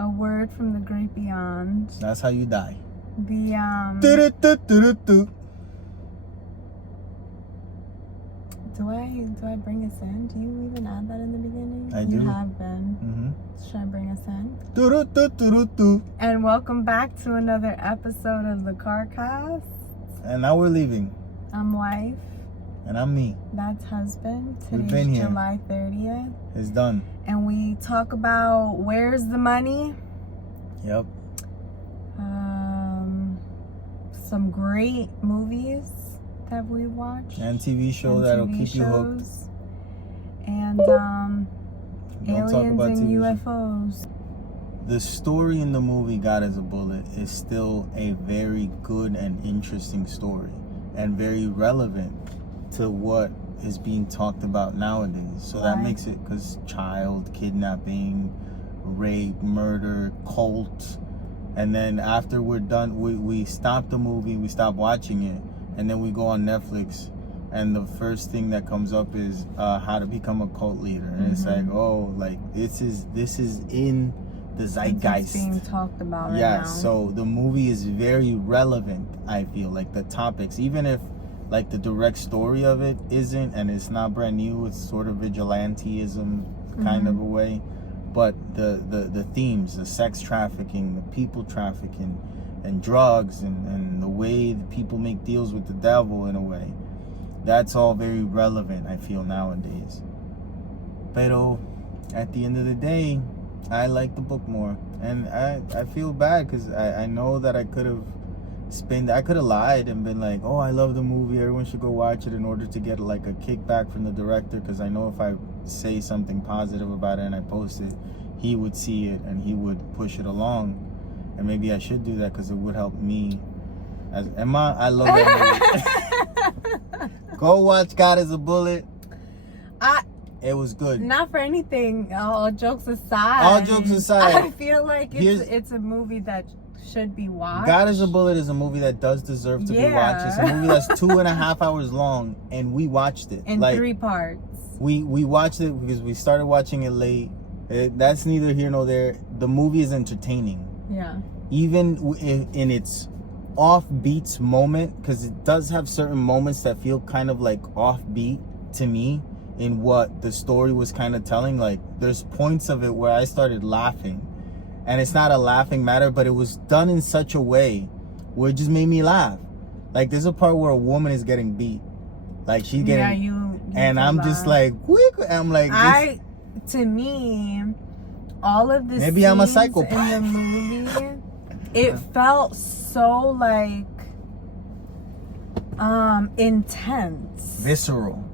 A word from the great beyond. That's how you die. Do I bring us in? Do you even add that in the beginning? I do. You have been. Mm-hmm. Should I bring us in? And welcome back to another episode of the CarCast. And now we're leaving. I'm wife. And I'm me. That's husband. We've been Today's here. July 30th. It's done. And we talk about where's the money. Yep. Some great movies that we watched. And TV show that'll keep you hooked. And aliens and UFOs. The story in the movie God is a Bullet is still a very good and interesting story. And very relevant to what is being talked about nowadays. So that makes it, because child kidnapping, rape, murder, cult. And then after we're done, we stop the movie, we stop watching it, and then we go on Netflix, and the first thing that comes up is how to become a cult leader. And it's like, oh, like this is in the zeitgeist. It's being talked about right now. So the movie is very relevant, I feel, like the topics, even if like the direct story of it isn't, and it's not brand new, it's sort of vigilanteism kind of a way. But the themes, the sex trafficking, the people trafficking, and drugs, and the way that people make deals with the devil in a way, that's all very relevant, I feel, nowadays. Pero at the end of the day, I like the book more. And I feel bad because I know that I could have lied and been like, oh, I love the movie, everyone should go watch it, in order to get like a kickback from the director, because I know if I say something positive about it and I post it, he would see it and he would push it along. And maybe I should do that because it would help me. As Emma, I love that movie. Go watch God is a Bullet. It was good. Not for anything, all jokes aside. All jokes aside, I feel like it's a movie that should be watched. God is a Bullet is a movie that does deserve to be watched. It's a movie that's 2.5 hours long, and we watched it in 3 parts. We watched it because we started watching it late. That's neither here nor there. The movie is entertaining. Yeah. Even in its offbeats moment, because it does have certain moments that feel kind of like offbeat to me in what the story was kind of telling. Like there's points of it where I started laughing. And it's not a laughing matter, but it was done in such a way where it just made me laugh. Like there's a part where a woman is getting beat, like she's getting, and I'm just like, I'm like, to me, all of this. Maybe I'm a psychopath. In the movie, it felt so like intense, visceral.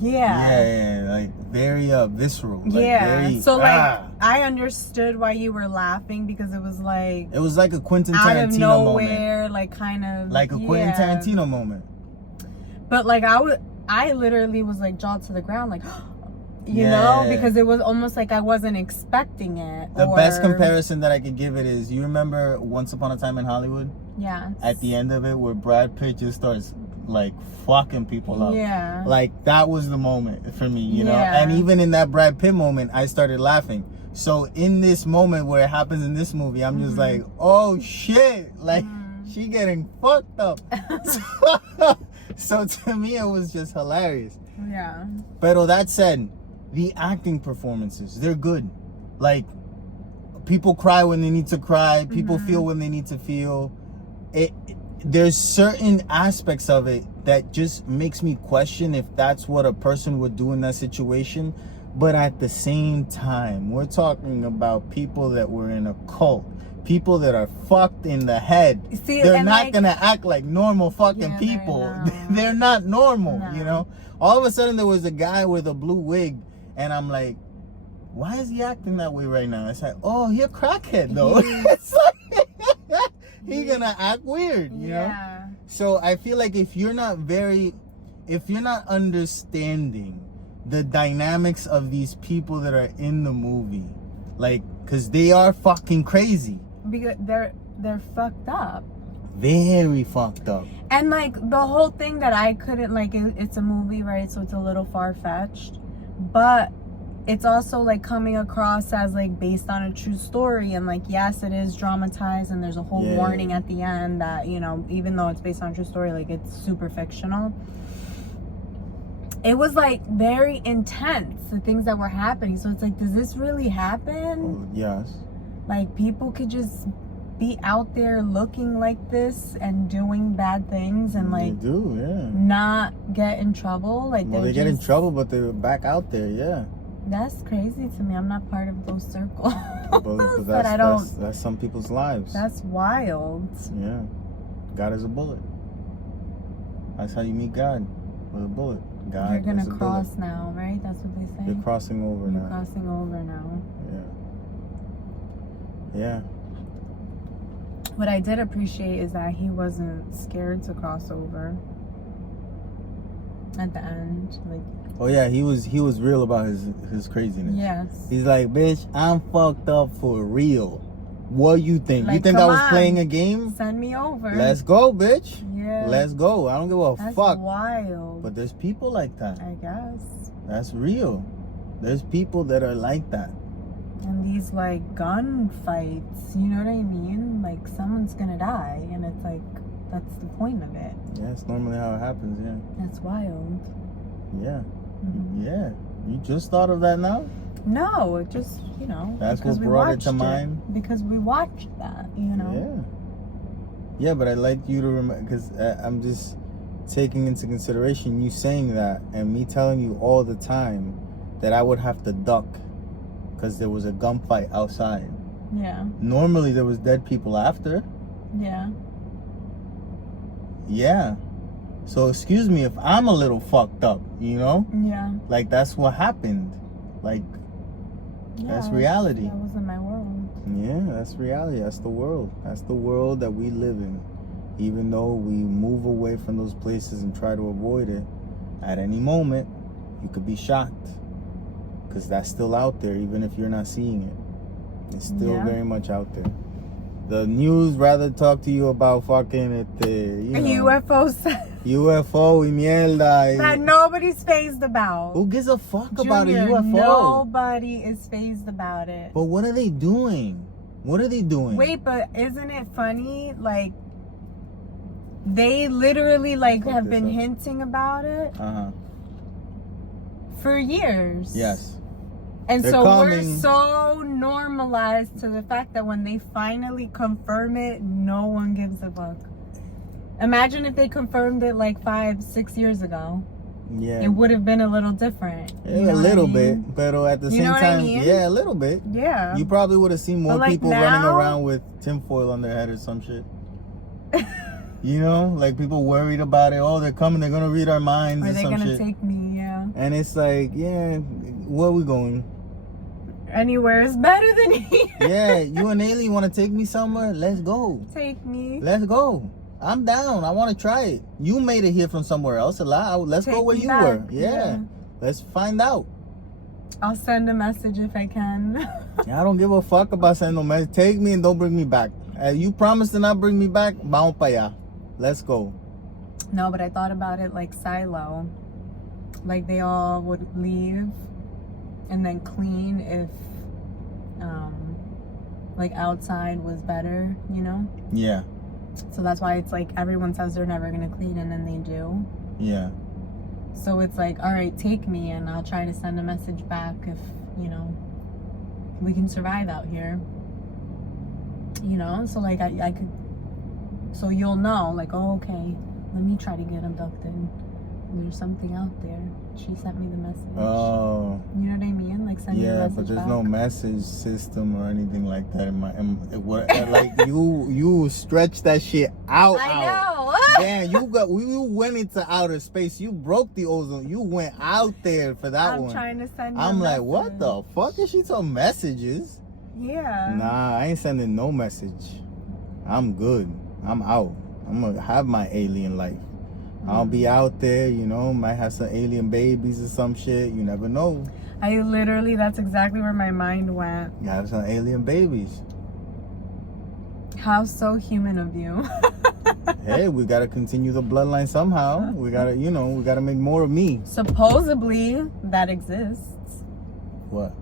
Yeah, like very visceral. Like very, so like I understood why you were laughing, because it was like a Quentin Tarantino out of nowhere moment. Like kind of like a Quentin Tarantino moment. But like I literally was like jaw to the ground, like you know, because it was almost like I wasn't expecting it. The best comparison that I could give it is, you remember Once Upon a Time in Hollywood? Yeah. At the end of it, where Brad Pitt just starts like fucking people up. Yeah. Like that was the moment for me, you know? And even in that Brad Pitt moment, I started laughing. So in this moment where it happens in this movie, I'm just like, oh shit, like she getting fucked up. So to me, it was just hilarious. Yeah. But that said, the acting performances, they're good. Like people cry when they need to cry, people feel when they need to feel. There's certain aspects of it that just makes me question if that's what a person would do in that situation. But at the same time, we're talking about people that were in a cult, people that are fucked in the head. See, they're not gonna act like normal fucking people. They're not normal, you know? All of a sudden there was a guy with a blue wig, and I'm like, why is he acting that way right now? It's like, oh, he's a crackhead though. It's like, he's gonna act weird, you know? So I feel like if you're not understanding the dynamics of these people that are in the movie, like, because they are fucking crazy. Because they're fucked up. Very fucked up. And like the whole thing that I couldn't, like, it's a movie, right? So it's a little far-fetched. But it's also like coming across as like based on a true story, and like yes, it is dramatized, and there's a whole warning at the end that, you know, even though it's based on a true story, like it's super fictional. It was like very intense, the things that were happening. So it's like, does this really happen? Yes. Like people could just be out there looking like this and doing bad things and like they do, yeah, not get in trouble. Like, well, they get in trouble, but they're back out there. Yeah, that's crazy to me. I'm not part of those circles. but that's some people's lives. That's wild. Yeah, God is a bullet. That's how you meet God, with a bullet. God, you're gonna is a cross bullet. now, right? That's what they say. You're crossing over now. You're crossing over now. Yeah. What I did appreciate is that he wasn't scared to cross over at the end. Like, oh yeah, he was real about his craziness. yes. He's like, bitch, I'm fucked up for real. What you think? Like, you think I was come on. playing a game? Send me over. Let's go, bitch. Yeah. Let's go. I don't give a That's fuck. wild. But there's people like that. I guess. That's real. There's people that are like that. And these like gun fights, you know what I mean? Like someone's gonna die, and it's like that's the point of it. Yeah, it's normally how it happens. Yeah. That's wild. Yeah. Mm-hmm. Yeah. You just thought of that now? No, it just, you know. That's because what we brought it watched to mind? Because we watched that, you know. Yeah. Yeah, but I'd like you to remember, because I'm just taking into consideration you saying that and me telling you all the time that I would have to duck because there was a gunfight outside. Yeah. Normally there was dead people after. Yeah. Yeah. So excuse me if I'm a little fucked up, you know? Yeah. Like that's what happened. Like that's reality. That wasn't my world. Yeah, that's reality. That's the world. That's the world that we live in. Even though we move away from those places and try to avoid it, at any moment you could be shocked. Because that's still out there, even if you're not seeing it. It's still very much out there. The news rather talk to you about fucking UFOs. UFO y mierda. That nobody's phased about. Who gives a fuck about a Junior, UFO? Nobody is phased about it. But what are they doing? What are they doing? Wait, but isn't it funny? Like, they literally like have been hinting about it for years. Yes. And They're so coming. we're so normalized to the fact that when they finally confirm it, no one gives a fuck. Imagine if they confirmed it like 5-6 years ago. Yeah. It would have been a little different. Yeah, a little bit. But at the same time, yeah, a little bit. Yeah. You probably would have seen more like people now, running around with tinfoil on their head or some shit. You know, like people worried about it. Oh, they're coming. They're gonna read our minds. Are they gonna shit. take me? Yeah. And it's like, yeah, where are we going? Anywhere is better than here. Yeah, you an alien want to take me somewhere? Let's go. Take me. Let's go. I'm down. I want to try it. You made it here from somewhere else. Let's go where you back. were. Yeah. Let's find out. I'll send a message if I can. I don't give a fuck about sending no message. Take me and don't bring me back. You promised to not bring me back. Vamos para allá. Let's go. No, but I thought about it like Silo. Like they all would leave and then clean if like outside was better, you know? Yeah. So that's why it's like everyone says they're never gonna clean and then they do. Yeah. So it's like, all right, take me and I'll try to send a message back if, you know, we can survive out here. You know? So like I could, so you'll know, like, oh, okay, let me try to get abducted. There's something out there. She sent me the message. Oh. You know what I mean? Like send me a message but there's back. no message system or anything like that in my. Like you stretch that shit out. I know. Damn, you went into outer space. You broke the ozone. You went out there for that one. I'm trying to send. I'm like, what the fuck is she talking messages? Yeah. Nah, I ain't sending no message. I'm good. I'm out. I'm gonna have my alien life. I'll be out there, you know, might have some alien babies or some shit. You never know. That's exactly where my mind went. You have some alien babies. How so human of you. Hey, we gotta continue the bloodline somehow. We gotta make more of me. Supposedly, that exists. What?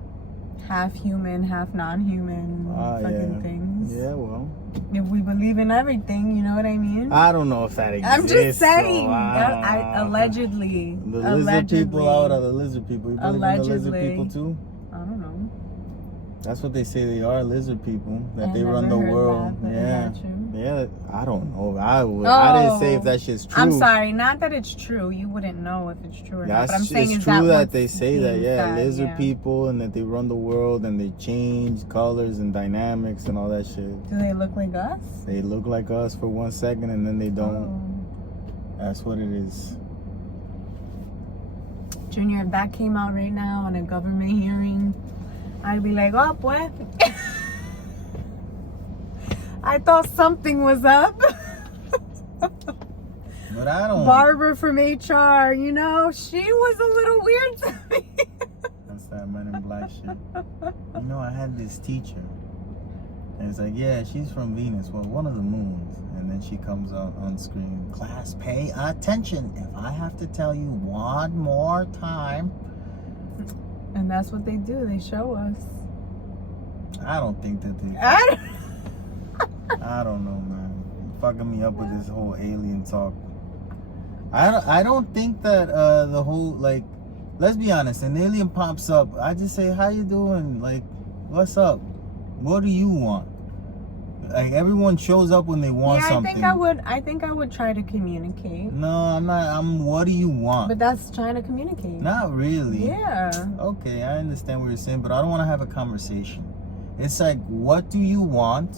Half human, half non-human fucking things. Yeah, well. If we believe in everything, you know what I mean? I don't know if that exists. I'm just saying. So, I allegedly. The lizard people out are the lizard people. You believe in the lizard people too? I don't know. That's what they say they are, lizard people. That they never run the heard world. that, but is Yeah. that true? Yeah, I don't know. I didn't say if that shit's true. I'm sorry, not that it's true. You wouldn't know if it's true or not. But I'm saying it's is true that what's they say that, being yeah, said, lizard people, and that they run the world and they change colors and dynamics and all that shit. Do they look like us? They look like us for 1 second and then they don't. Oh. That's what it is. Junior, if that came out right now in a government hearing, I'd be like, oh, pues. I thought something was up. But I don't. Barbara from HR, you know, she was a little weird to me. That's that Men in Black shit. You know, I had this teacher. And it's like, yeah, she's from Venus. Well, one of the moons. And then she comes out on screen. Class, pay attention. If I have to tell you one more time. And that's what they do. They show us. I don't think that they... I don't know, man. You're fucking me up with this whole alien talk. I don't think that the whole, like, let's be honest, an alien pops up, I just say, how you doing? Like, what's up? What do you want? Like, everyone shows up when they want something. I think I would try to communicate. No, I'm not. What do you want? But that's trying to communicate. Not really. Yeah. Okay, I understand what you're saying, but I don't want to have a conversation. It's like, what do you want?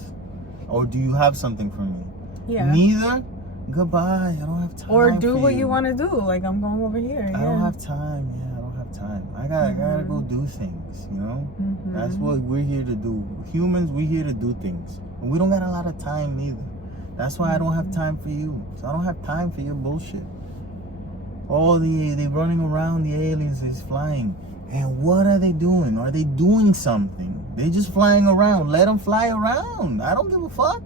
Or do you have something for me? Yeah. Neither? Goodbye. I don't have time. Or do what you want to do. Like, I'm going over here. I don't have time. Yeah, I don't have time. I gotta go do things, you know? Mm-hmm. That's what we're here to do. Humans, we're here to do things. And we don't got a lot of time neither. That's why I don't have time for you. So I don't have time for your bullshit. Oh, they running around, the aliens is flying. And what are they doing? Are they doing something? They just flying around. Let them fly around. I don't give a fuck.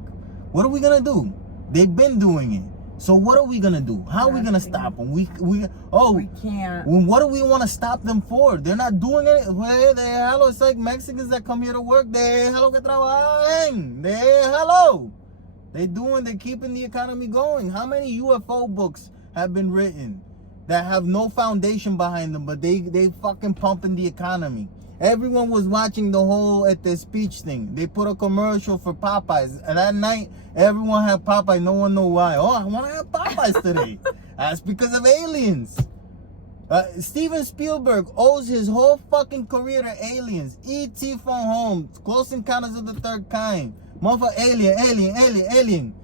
What are we gonna do? They've been doing it. So what are we gonna do? How are we gonna stop them? We can't. What do we want to stop them for? They're not doing it. Hello, it's like Mexicans that come here to work. Hello que trabajen. Hello. They're keeping the economy going. How many UFO books have been written that have no foundation behind them, but they fucking pumping the economy? Everyone was watching the whole at the speech thing. They put a commercial for Popeyes, and that night everyone had Popeyes. No one know why. Oh, I want to have Popeyes today. That's because of aliens. Steven Spielberg owes his whole fucking career to aliens. E.T. Phone Home, Close Encounters of the Third Kind, motherfucker, alien.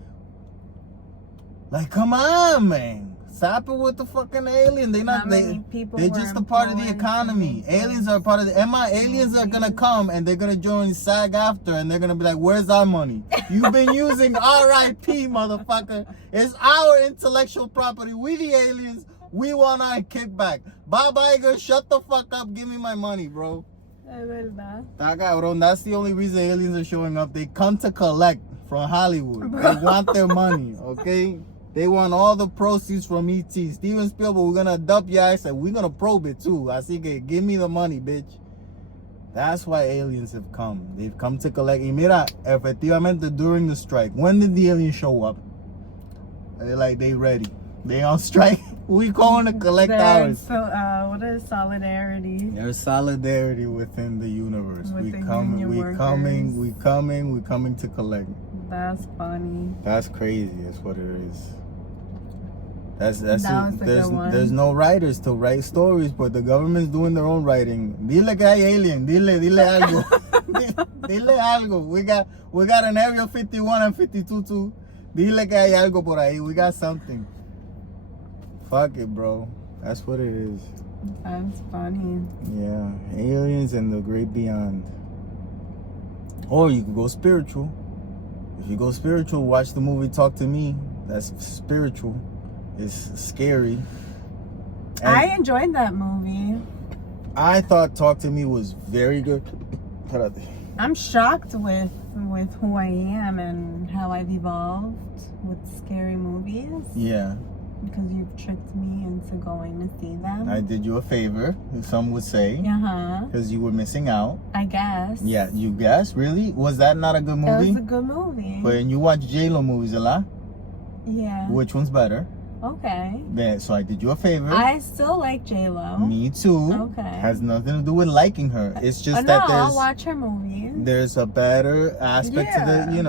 Like, come on, man. Stop it with the fucking alien. They're just a part of the economy. Aliens are part of the aliens are gonna come and they're gonna join SAG after and they're gonna be like, where's our money? You've been using RIP, motherfucker. It's our intellectual property. We the aliens. We want our kickback. Bye, girl. Shut the fuck up. Give me my money, bro. That's the only reason aliens are showing up. They come to collect from Hollywood. They want their money, okay? They want all the proceeds from E.T. Steven Spielberg, we're gonna adopt your ass and we're gonna probe it too. Así que give me the money, bitch. That's why aliens have come. They've come to collect. Y mira, efectivamente during the strike, when did the aliens show up? They're like, they ready. They on strike. We going to collect ours. So, what is solidarity? There's solidarity within the universe. With we coming to collect. That's funny. That's crazy. That's what it is. There's no writers to write stories, but the government's doing their own writing. Dile que hay alien. Dile algo. Dile algo. We got an Area 51 and 52 too. Dile que hay algo por ahí. We got something. Fuck it, bro. That's what it is. That's funny. Yeah, aliens and the great beyond. Or you can go spiritual. If you go spiritual, watch the movie Talk to Me. That's spiritual. It's scary. And I enjoyed that movie. I thought Talk to Me was very good. I'm shocked with who I am and how I've evolved with scary movies. Yeah. because you've tricked me into going to see them. I did you a favor, some would say. Uh-huh. Because you were missing out. I guess. Yeah, you guess? Really? Was that not a good movie? That was a good movie. But you watch J-Lo movies a lot? Yeah. Which one's better? Okay. Yeah, so I did you a favor. I still like J-Lo. Me too. Okay. Has nothing to do with liking her. It's just no, that I'll watch her movies. there's a better aspect to the,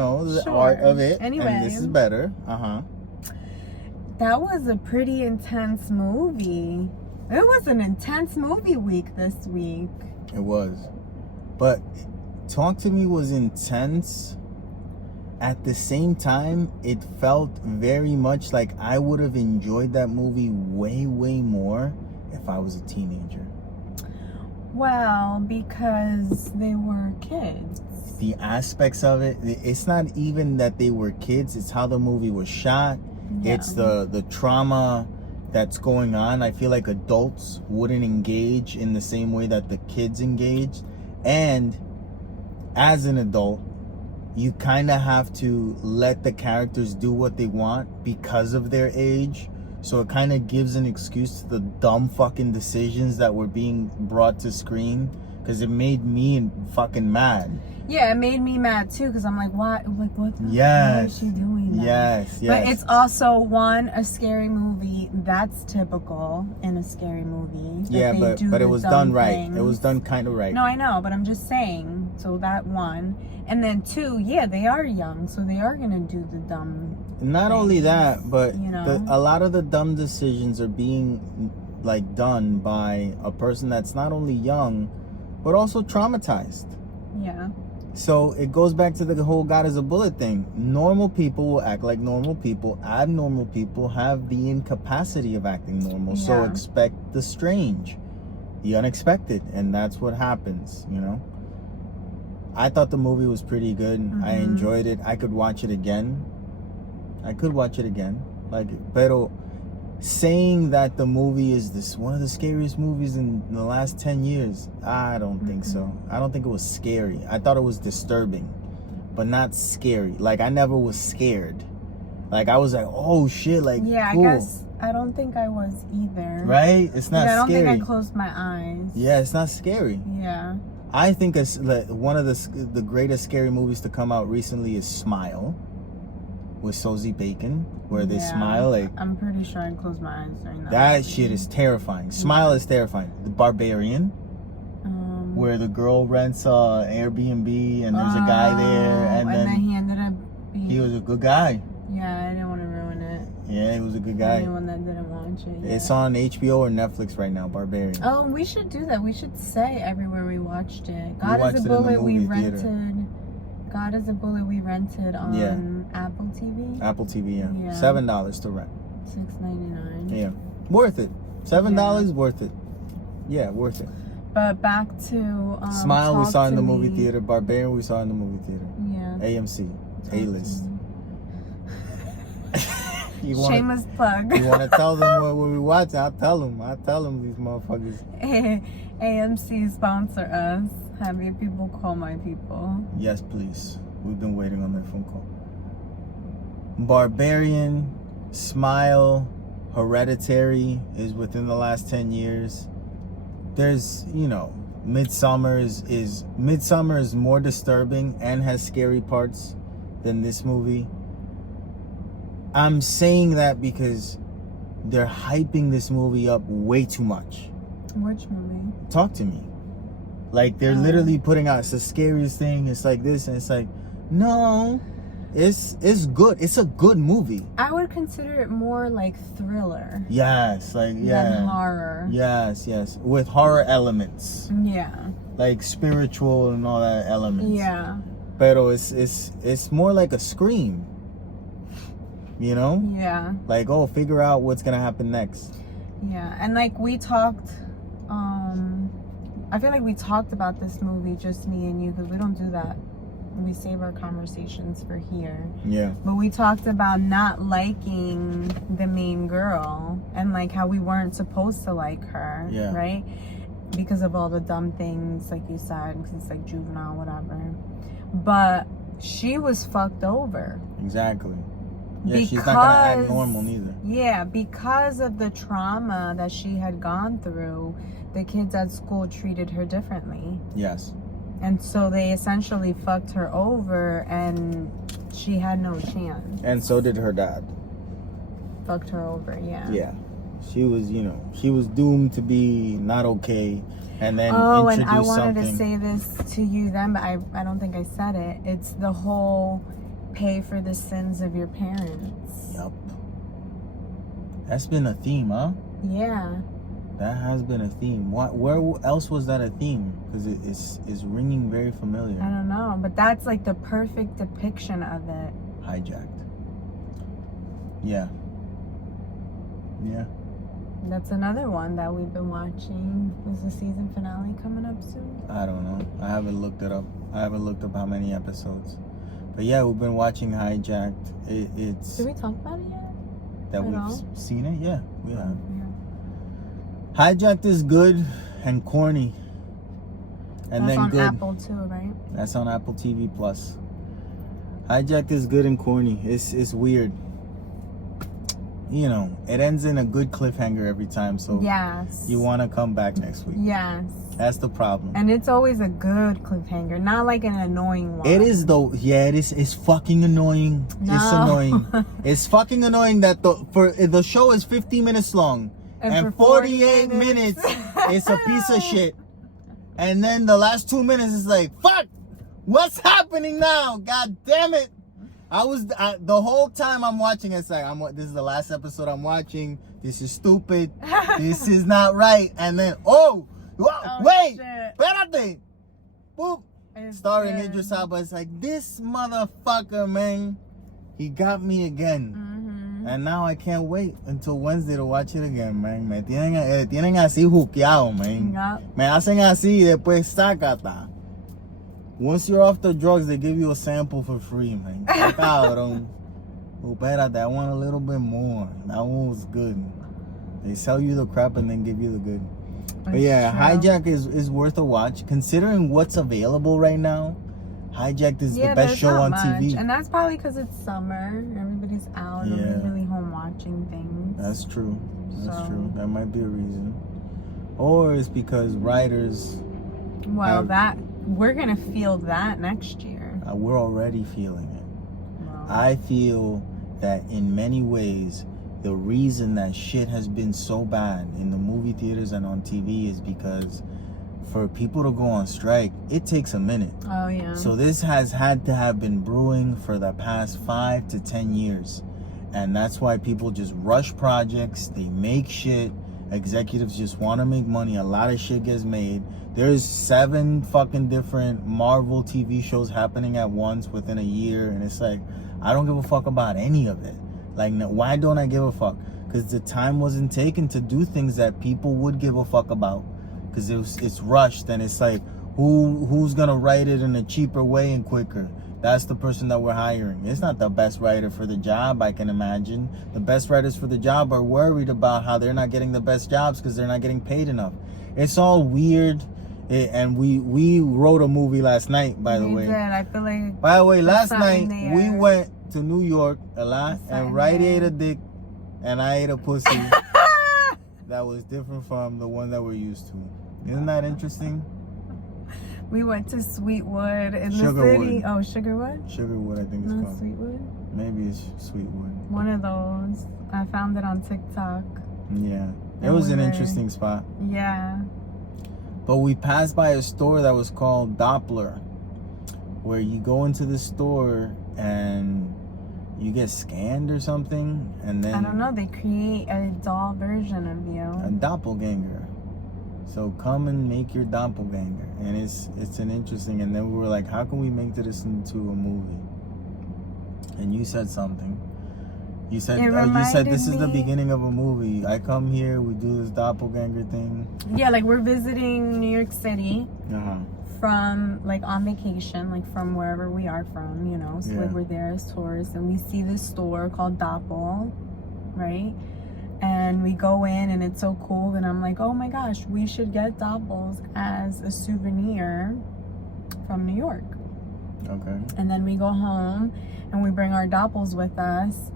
the art of it. Anyway. And this is better. Uh-huh. That was a pretty intense movie. It was an intense movie week this week. It was. But Talk to Me was intense. At the same time, it felt very much like I would have enjoyed that movie way, way more if I was a teenager. Well, because they were kids. The aspects of it, it's not even that they were kids, it's how the movie was shot. Yeah. It's the trauma that's going on. I feel like adults wouldn't engage in the same way that the kids engaged. And as an adult, you kind of have to let the characters do what they want because of their age. So it kind of gives an excuse to the dumb fucking decisions that were being brought to screen. Because it made me fucking mad. Yeah, it made me mad too. Because I'm like, why? Like, what the hell is she doing now? Yes. But it's also, a scary movie. That's typical in a scary movie. Yeah, but it was done right. Things. It was done kind of right. No, I know, but I'm just saying. So that one. And then two, yeah, they are young, so they are gonna do the dumb. Not things, only that, but a lot of the dumb decisions are being done by a person that's not only young, but also traumatized. Yeah. So it goes back to the whole God is a bullet thing. Normal people will act like normal people. Abnormal people have the incapacity of acting normal. Yeah. So expect the strange, the unexpected, and that's what happens, I thought the movie was pretty good. Mm-hmm. I enjoyed it. I could watch it again. Pero saying that the movie is one of the scariest movies in the last 10 years, I don't think so. I don't think it was scary. I thought it was disturbing, but not scary. Like, I never was scared. Like, I was like, oh shit, like, yeah, cool. I guess I don't think I was either. Right? It's not I don't scary. think I closed my eyes. Yeah, it's not scary. Yeah. I think it's one of the greatest scary movies to come out recently is Smile with Sosie Bacon, where they smile like. I'm pretty sure I closed my eyes during that. That shit is terrifying. Smile is terrifying. The Barbarian, where the girl rents Airbnb and there's a guy there, and then he ended up being. He was a good guy. Yeah, I didn't want to ruin it. Yeah, he was a good guy. Anyone that didn't watch it. Yeah. It's on HBO or Netflix right now. Barbarian. Oh, we should do that. We should say everywhere we watched it. God is a Bullet we rented. Theater. God is a Bullet we rented on Apple TV. Apple TV, yeah. $7 to rent. $6.99. Yeah, worth it. $7 worth it. Yeah, worth it. But back to Smile we saw in the Me. movie theater. Barbarian we saw in the movie theater. Yeah. AMC, A-list. Shameless plug. You want to tell them what we watch? I'll tell them. These motherfuckers. AMC sponsor us. Have your people call my people. Yes, please. We've been waiting on that phone call. Barbarian, Smile, Hereditary is within the last 10 years. There's, Midsummer is more disturbing and has scary parts than this movie. I'm saying that because they're hyping this movie up way too much. Which movie? Talk to Me. Like, they're literally putting out, it's the scariest thing, it's like this, and it's like, no, it's good. It's a good movie. I would consider it more like thriller. Yes, than horror. Yes, with horror elements. Yeah. Like spiritual and all that elements. Yeah. Pero it's more like a Scream. Yeah. Like, figure out what's gonna happen next. Yeah, and like we talked, I feel like we talked about this movie, just me and you, because we don't do that. We save our conversations for here. Yeah. But we talked about not liking the main girl and like how we weren't supposed to like her. Yeah. Right? Because of all the dumb things, like you said, because it's like juvenile, whatever. But she was fucked over. Exactly. Yeah, she's not gonna act normal neither. Yeah, because of the trauma that she had gone through, the kids at school treated her differently. Yes. And so they essentially fucked her over, and she had no chance. And so did her dad. Fucked her over, yeah. Yeah. She was, she was doomed to be not okay. And then and I wanted something. to say this to you then, but I don't think I said it. It's the whole pay for the sins of your parents. Yep. That's been a theme, huh? Yeah. That has been a theme. Where else was that a theme? Because it's ringing very familiar. I don't know, but that's like the perfect depiction of it. Hijacked. Yeah. Yeah. That's another one that we've been watching. Is the season finale coming up soon? I don't know. I haven't looked it up. I haven't looked up how many episodes. But yeah, we've been watching Hijacked. It's... Did we talk about it yet? That we've seen it? Yeah, we have. Yeah. Hijacked is good and corny. And That's then on good. Apple too, right? That's on Apple TV Plus. Hijacked is good and corny. It's weird. It ends in a good cliffhanger every time, so yes, you want to come back next week. Yes. That's the problem. And it's always a good cliffhanger, not like an annoying one. It is though. Yeah, it is. It's fucking annoying. No. It's annoying. It's fucking annoying that the show is 15 minutes long and 48 minutes it's a piece of shit. And then the last 2 minutes is like, fuck, what's happening now? God damn it. The whole time I'm watching, it's like, this is the last episode I'm watching. This is stupid. This is not right. And then, wait, espérate. Boop. Starring Idris Elba. It's like, this motherfucker, man, he got me again. Mm-hmm. And now I can't wait until Wednesday to watch it again, man. Me tienen así juqueado, man. Yep. Me hacen así y después sácata. Once you're off the drugs, they give you a sample for free, man. Cabrón. Espérate, I want a little bit more. That one was good. They sell you the crap and then give you the good. But yeah, Hijack is worth a watch. Considering what's available right now, Hijacked is the best show on TV. And that's probably because it's summer. Everybody's out. Nobody's really home watching things. That's true. That's true. That might be a reason. Or it's because writers... Well, we're going to feel that next year. We're already feeling it. Wow. I feel that in many ways, the reason that shit has been so bad in the movie theaters and on TV is because for people to go on strike, it takes a minute. Oh, yeah. So this has had to have been brewing for the past 5 to 10 years. And that's why people just rush projects. They make shit. Executives just want to make money. A lot of shit gets made. There's 7 fucking different Marvel TV shows happening at once within a year. And it's like, I don't give a fuck about any of it. Like, why don't I give a fuck? Because the time wasn't taken to do things that people would give a fuck about. Because it's rushed, and it's like, who's going to write it in a cheaper way and quicker? That's the person that we're hiring. It's not the best writer for the job, I can imagine. The best writers for the job are worried about how they're not getting the best jobs because they're not getting paid enough. It's all weird. And we wrote a movie last night, by the way. We did. I feel like... By the way, last night, we went to New York a lot, and Righty ate a dick, and I ate a pussy that was different from the one that we're used to. Isn't that interesting? We went to Sweetwood in the Sugarwood. city. Oh, Sugarwood? Sugarwood, I think it's Not called. Sweetwood? Maybe it's Sweetwood. One of those. I found it on TikTok. Yeah. It was an interesting spot. Yeah. But we passed by a store that was called Doppler, where you go into the store and you get scanned or something, and then... I don't know, they create a doll version of you. A doppelganger. So come and make your doppelganger. And it's an interesting... And then we were like, how can we make this into a movie? And you said something. You said this is the beginning of a movie. I come here, we do this doppelganger thing. Yeah, like we're visiting New York City from like on vacation, like from wherever we are from, you know. So like we're there as tourists, and we see this store called Doppel, right? And we go in, and it's so cool. And I'm like, oh my gosh, we should get Doppels as a souvenir from New York. Okay. And then we go home, and we bring our Doppels with us.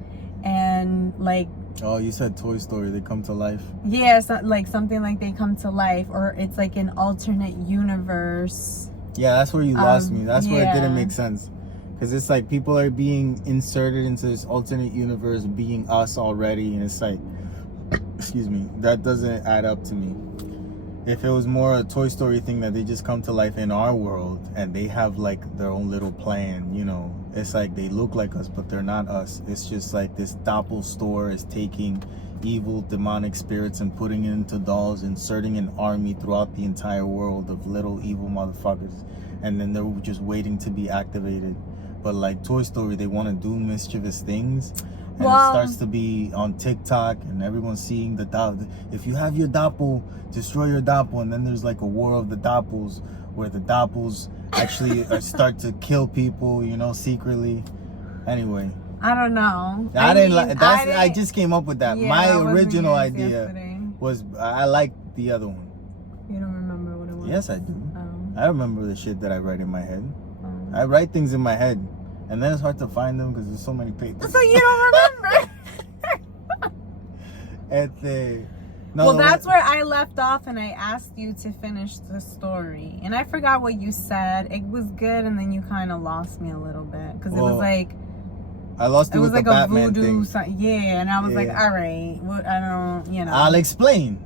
and like, oh, you said Toy Story, they come to life. yeah, so, like something like they come to life, or it's like an alternate universe. Yeah, that's where you lost me. That's where it yeah. didn't make sense. Because it's like people are being inserted into this alternate universe, being us already, and it's like, excuse me, that doesn't add up to me. If it was more a Toy Story thing that they just come to life in our world and they have like their own little plan, you know, it's like they look like us, but they're not us. It's just like this doppel store is taking evil demonic spirits and putting it into dolls, inserting an army throughout the entire world of little evil motherfuckers, and then they're just waiting to be activated. But like Toy Story, they want to do mischievous things, and it starts to be on TikTok, and everyone's seeing the doppel. If you have your doppel, destroy your doppel, and then there's like a war of the doppels, where the doppels actually start to kill people, you know, secretly. Anyway, I don't know. I didn't like. I just came up with that. Yeah, My that wasn't original yours idea yesterday. was I liked the other one. You don't remember what it was? Yes, I do. Oh. I remember the shit that I write in my head. Oh. I write things in my head, and then it's hard to find them because there's so many papers. So you don't remember? No, well, that's where I left off, and I asked you to finish the story, and I forgot what you said. It was good, and then you kind of lost me a little bit because it was like I lost you with like the a Batman voodoo thing. Yeah, and I was like, all right, I don't, you know. I'll explain.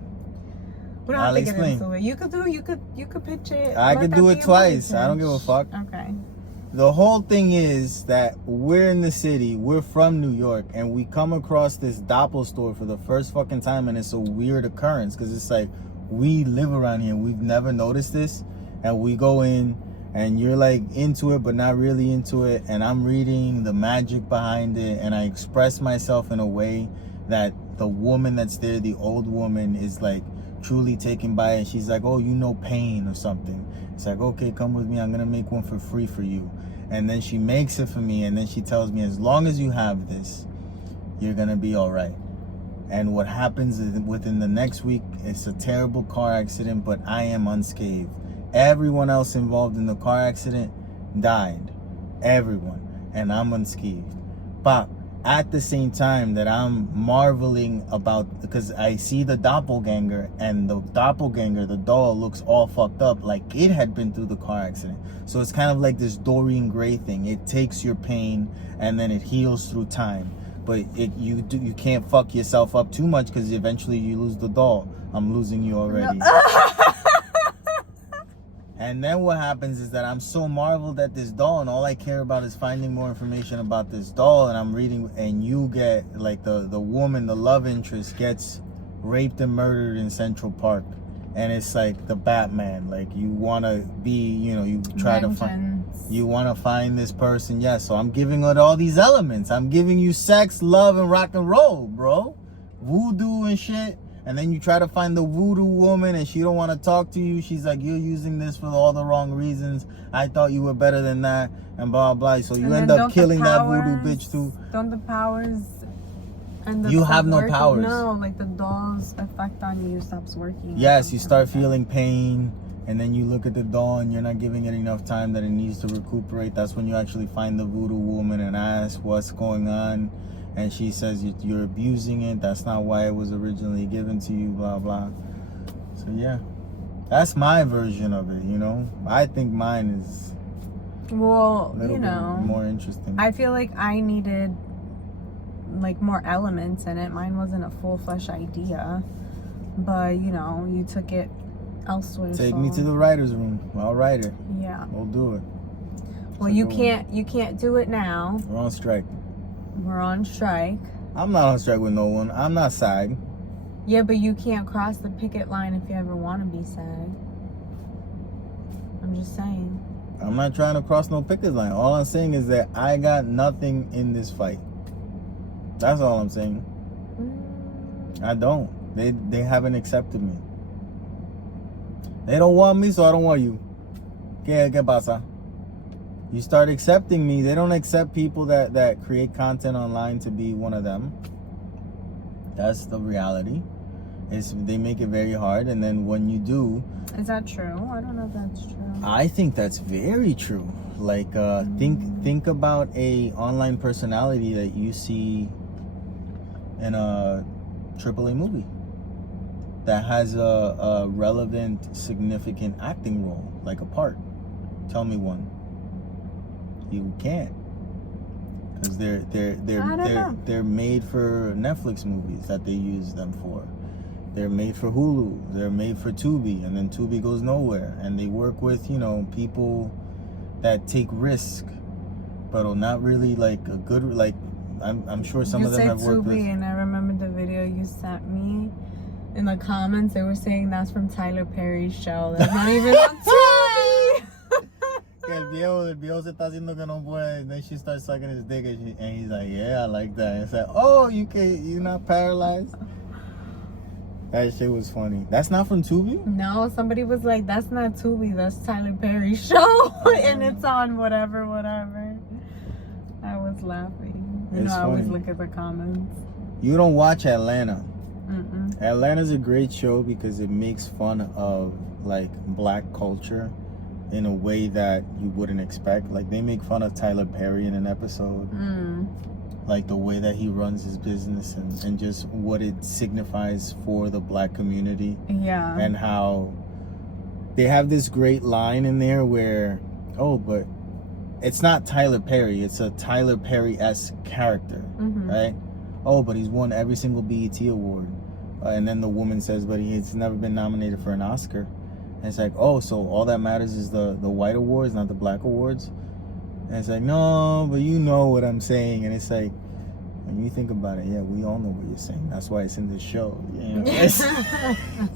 We don't have to get into it. You could pitch it. I could do it twice. I don't give a fuck. Okay. The whole thing is that we're in the city, we're from New York, and we come across this doppel store for the first fucking time, and it's a weird occurrence because it's like we live around here, we've never noticed this, and we go in and you're like into it but not really into it, and I'm reading the magic behind it, and I express myself in a way that the woman that's there, the old woman, is like truly taken by it. She's like, oh, you know pain or something. It's like, okay, come with me, I'm gonna make one for free for you. And then she makes it for me, and then she tells me, as long as you have this, you're gonna be all right. And what happens is within the next week, it's a terrible car accident, but I am unscathed. Everyone else involved in the car accident died. Everyone. And I'm unscathed. But at the same time that I'm marveling about, because I see the doppelganger, and the doppelganger, the doll, looks all fucked up like it had been through the car accident. So it's kind of like this Dorian Gray thing. It takes your pain and then it heals through time. But you can't fuck yourself up too much because eventually you lose the doll. I'm losing you already. No. And then what happens is that I'm so marveled at this doll, and all I care about is finding more information about this doll, and I'm reading, and you get, like, the woman, the love interest, gets raped and murdered in Central Park. And it's like the Batman, like, you want to be, you know, you try to find, you want to find this person. Yeah, so I'm giving it all these elements. I'm giving you sex, love, and rock and roll, bro. Voodoo and shit. And then you try to find the voodoo woman, and she don't want to talk to you. She's like, you're using this for all the wrong reasons. I thought you were better than that, and blah, blah. So you end up killing that voodoo bitch too. Don't the powers end up You have no working? powers. No, like the doll's effect on you stops working. Yes, you start feeling pain, and then you look at the doll, and you're not giving it enough time that it needs to recuperate. That's when you actually find the voodoo woman and ask what's going on. And she says you're abusing it. That's not why it was originally given to you, blah, blah. So, yeah. That's my version of it, you know? I think mine is well, a little bit more interesting. I feel like I needed, like, more elements in it. Mine wasn't a full-fledged idea. But, you know, you took it elsewhere. Take me to the writer's room. I'll write it. Yeah. We'll do it. Well, you can't do it now. We're on strike. We're on strike. I'm not on strike with no one. I'm not SAG. Yeah, but you can't cross the picket line if you ever want to be SAG. I'm just saying. I'm not trying to cross no picket line. All I'm saying is that I got nothing in this fight. That's all I'm saying. I don't. They haven't accepted me. They don't want me, so I don't want you. ¿Qué pasa? You start accepting me. They don't accept people that create content online to be one of them. That's the reality. They make it very hard, and then when you do... Is that true? I don't know if that's true. I think that's very true. Like, think about a online personality that you see in a AAA movie that has a relevant, significant acting role, like a part? Tell me one. You can't, because they're made for Netflix movies that they use them for. They're made for Hulu. They're made for Tubi, and then Tubi goes nowhere. And they work with, you know, people that take risk, but are not really like a good, like, I'm sure some of them have worked with. And I remember the video you sent me. In the comments, they were saying that's from Tyler Perry's show. That's not even on Tubi. El viejo se está haciendo que no puede, and then she starts sucking his dick, and he's like, yeah, I like that. And it's like, oh, you're not paralyzed? That shit was funny. That's not from Tubi? No, somebody was like, that's not Tubi, that's Tyler Perry's show. And it's on whatever. I was laughing. You know, I always look at the comments. You don't watch Atlanta. Mm-mm. Atlanta's a great show because it makes fun of, like, black culture in a way that you wouldn't expect. Like, they make fun of Tyler Perry in an episode. Like the way that he runs his business and just what it signifies for the black community. Yeah. And how they have this great line in there where, oh, but it's not Tyler Perry, it's a Tyler Perry-esque character, right? Oh, but he's won every single BET award. And then the woman says, but he's never been nominated for an Oscar. And it's like, oh, so all that matters is the white awards, not the black awards? And it's like, no, but you know what I'm saying. And it's like, when you think about it, yeah, we all know what you're saying. That's why it's in the show. You know?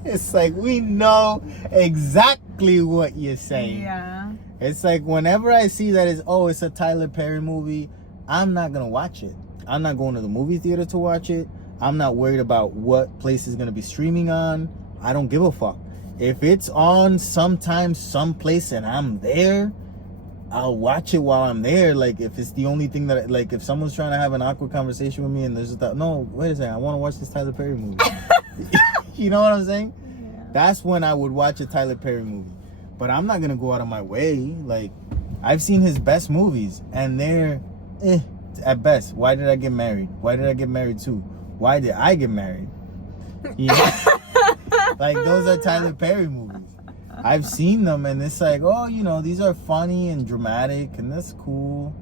It's like, we know exactly what you're saying. Yeah. It's like, whenever I see that it's a Tyler Perry movie, I'm not going to watch it. I'm not going to the movie theater to watch it. I'm not worried about what place is going to be streaming on. I don't give a fuck. If it's on sometime, someplace, and I'm there, I'll watch it while I'm there. Like, if it's the only thing that, like, if someone's trying to have an awkward conversation with me and there's no, wait a second, I want to watch this Tyler Perry movie. You know what I'm saying? Yeah. That's when I would watch a Tyler Perry movie. But I'm not going to go out of my way. Like, I've seen his best movies, and they're at best. Why did I get married? Why did I get married too? Why did I get married? You know? Like, those are Tyler Perry movies. I've seen them, and it's like, oh, you know, these are funny and dramatic, and that's cool.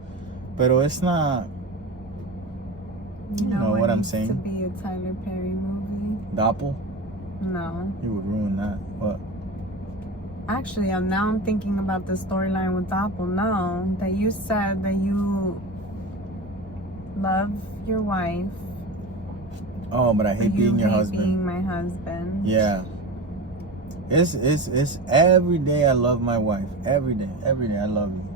But it's not, you know what I'm saying? To be a Tyler Perry movie. Doppel? No. You would ruin that. What? Actually, now I'm thinking about the storyline with Doppel. No, that you said that you love your wife. Oh, but I hate being your husband. Being my husband. Yeah. It's every day I love my wife. Every day I love you.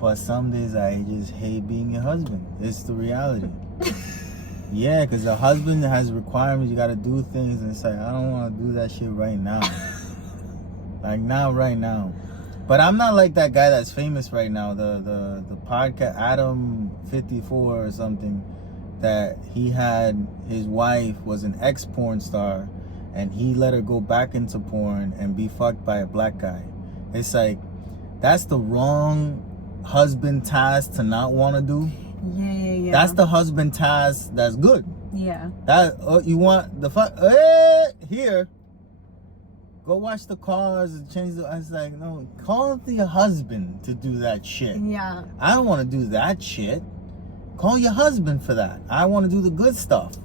But some days I just hate being your husband. It's the reality. Yeah, because the husband has requirements. You got to do things, and it's like, I don't want to do that shit right now. Like, not right now. But I'm not like that guy that's famous right now. The podcast, Adam 54 or something, that he had, his wife was an ex-porn star, and he let her go back into porn and be fucked by a black guy. It's like, that's the wrong husband task to not want to do. Yeah. That's the husband task that's good. Yeah. That you want the fuck here. Go watch the cars and change the. I was like, no, call the husband to do that shit. Yeah. I don't want to do that shit. Call your husband for that. I want to do the good stuff.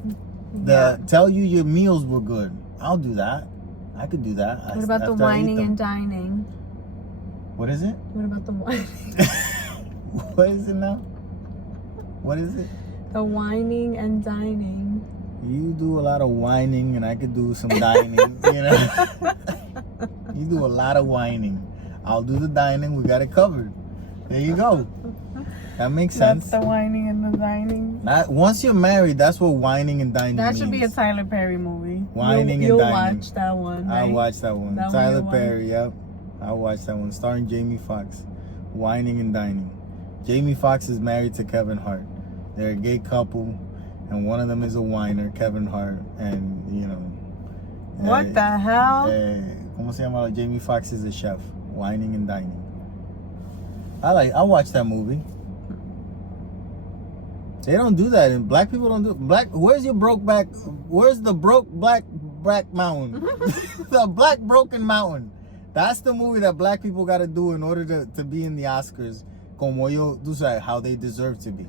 Tell you your meals were good. I'll do that. I could do that. What about the whining and dining? What is it? What about the whining? What is it now? What is it? The whining and dining. You do a lot of whining, and I could do some dining. You know, you do a lot of whining. I'll do the dining. We got it covered. There you go. That makes sense. That's the whining and the dining. Once you're married, that's what whining and dining That should means. be a Tyler Perry movie. Whining You'll and dining. watch that one, right? I'll watch that one. That Tyler one Perry, yep. I'll watch that one. Starring Jamie Foxx. Whining and dining. Jamie Foxx is married to Kevin Hart. They're a gay couple, and one of them is a whiner, Kevin Hart, and, you know. What the hell? ¿Cómo se llama? Jamie Foxx is a chef. Whining and dining. I'll watch that movie. They don't do that, and black people don't do black. Where's your broke back? Where's the broke black mountain? The black broken mountain. That's the movie that black people got to do in order to be in the Oscars. Como yo, tú sabes, how they deserve to be.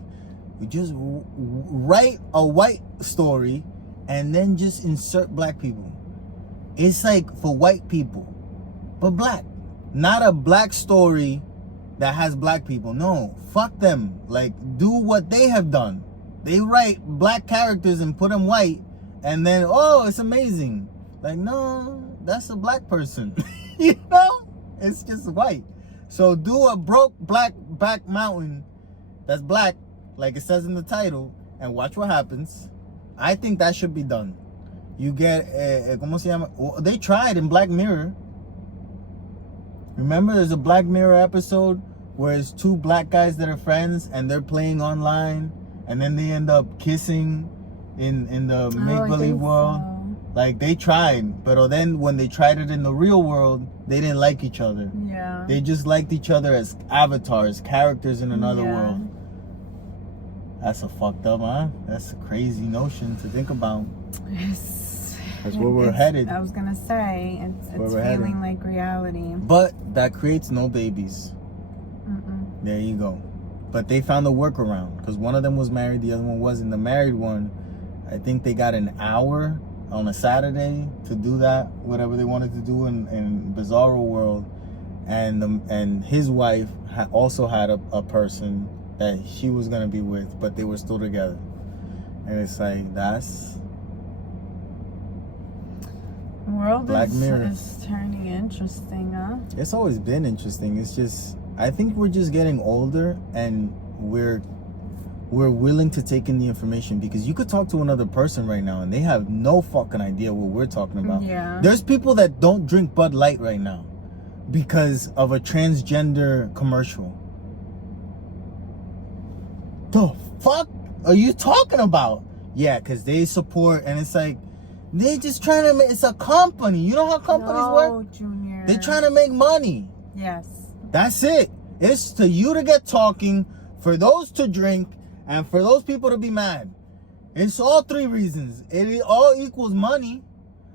We just write a white story and then just insert black people. It's like for white people, but black. Not a black story that has black people. No, fuck them. Like, do what they have done. They write black characters and put them white, and then, oh, it's amazing. Like, no, that's a black person. You know? It's just white. So do a broke black back mountain that's black, like it says in the title, and watch what happens. I think that should be done. You get, ¿cómo se llama? They tried in Black Mirror. Remember, there's a Black Mirror episode where it's two black guys that are friends and they're playing online, and then they end up kissing in the make-believe world. So. Like, they tried, but then when they tried it in the real world, they didn't like each other. Yeah. They just liked each other as avatars, characters in another world. That's a fucked up, huh? That's a crazy notion to think about. That's where we're headed. I was gonna say, it's feeling like reality. But that creates no babies. Mm-mm. There you go. But they found a workaround, because one of them was married, the other one wasn't. The married one, I think they got an hour on a Saturday to do that, whatever they wanted to do in Bizarro World, and his wife also had a person that she was gonna be with, but they were still together. And it's like, that's the world Black Mirror. is turning interesting, huh? It's always been interesting. It's just, I think we're just getting older, and we're willing to take in the information, because you could talk to another person right now and they have no fucking idea what we're talking about. Yeah. There's people that don't drink Bud Light right now because of a transgender commercial. The fuck are you talking about? Yeah, because they support, and it's like, they just trying to make, it's a company. You know how companies work? Junior. They're trying to make money. Yes. That's it. It's to you to get talking, for those to drink, and for those people to be mad. It's all three reasons. It all equals money.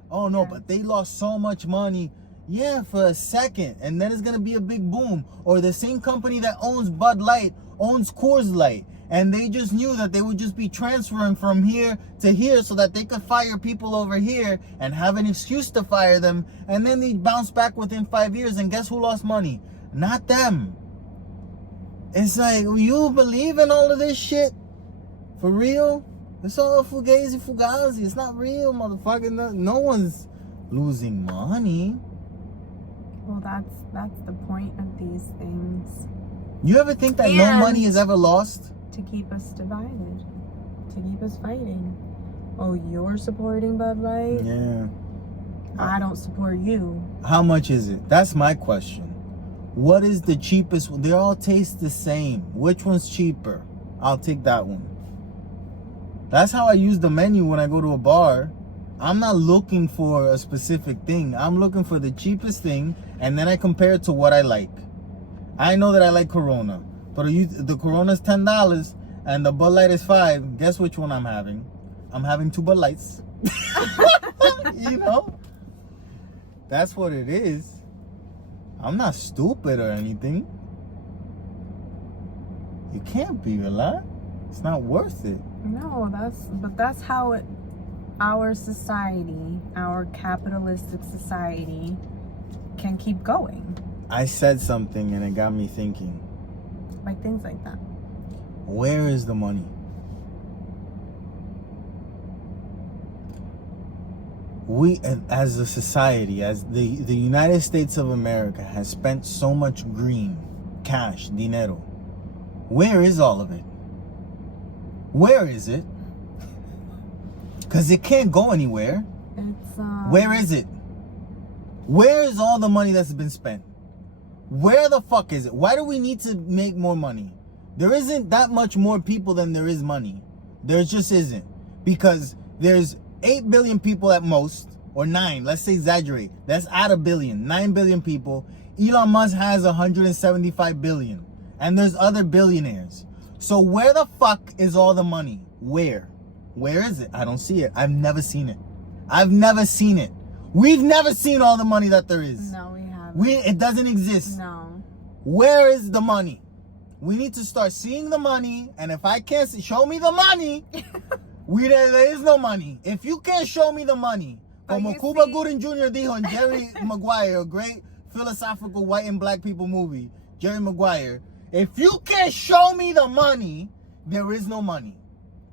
Oh no, but they lost so much money. Yeah, for a second, and then it's gonna be a big boom. Or the same company that owns Bud Light owns Coors Light, and they just knew that they would just be transferring from here to here so that they could fire people over here and have an excuse to fire them, and then they bounce back within 5 years, and guess who lost money? Not them. It's like, you believe in all of this shit? For real? It's all fugazi. It's not real, motherfucker. No one's losing money. Well, that's the point of these things. You ever think that no money is ever lost? To keep us divided. To keep us fighting. Oh, you're supporting Bud Light? Yeah. I don't support you. How much is it? That's my question. What is the cheapest? They all taste the same. Which one's cheaper? I'll take that one. That's how I use the menu when I go to a bar. I'm not looking for a specific thing. I'm looking for the cheapest thing, and then I compare it to what I like. I know that I like Corona, but the Corona's $10 and the Bud Light is $5. Guess which one I'm having? I'm having 2 Bud Lights. You know? That's what it is. I'm not stupid or anything. You can't be, right? It's not worth it. No, that's how our society, our capitalistic society, can keep going. I said something and it got me thinking. Like things like that. Where is the money? We, as a society, as the United States of America, has spent so much green, cash, dinero. Where is all of it? Where is it? Because it can't go anywhere. It's Where is it? Where is all the money that's been spent? Where the fuck is it? Why do we need to make more money? There isn't that much more people than there is money. There just isn't. Because there's 8 billion people at most, or 9, let's say exaggerate. That's at a billion, 9 billion people. Elon Musk has 175 billion. And there's other billionaires. So where the fuck is all the money? Where is it? I don't see it. I've never seen it. We've never seen all the money that there is. No, we haven't. It doesn't exist. No. Where is the money? We need to start seeing the money, and if I can't show me the money, there is no money. If you can't show me the money, como Cuba Gooding Jr. dijo in Jerry Maguire, a great philosophical white and black people movie, Jerry Maguire, if you can't show me the money, there is no money.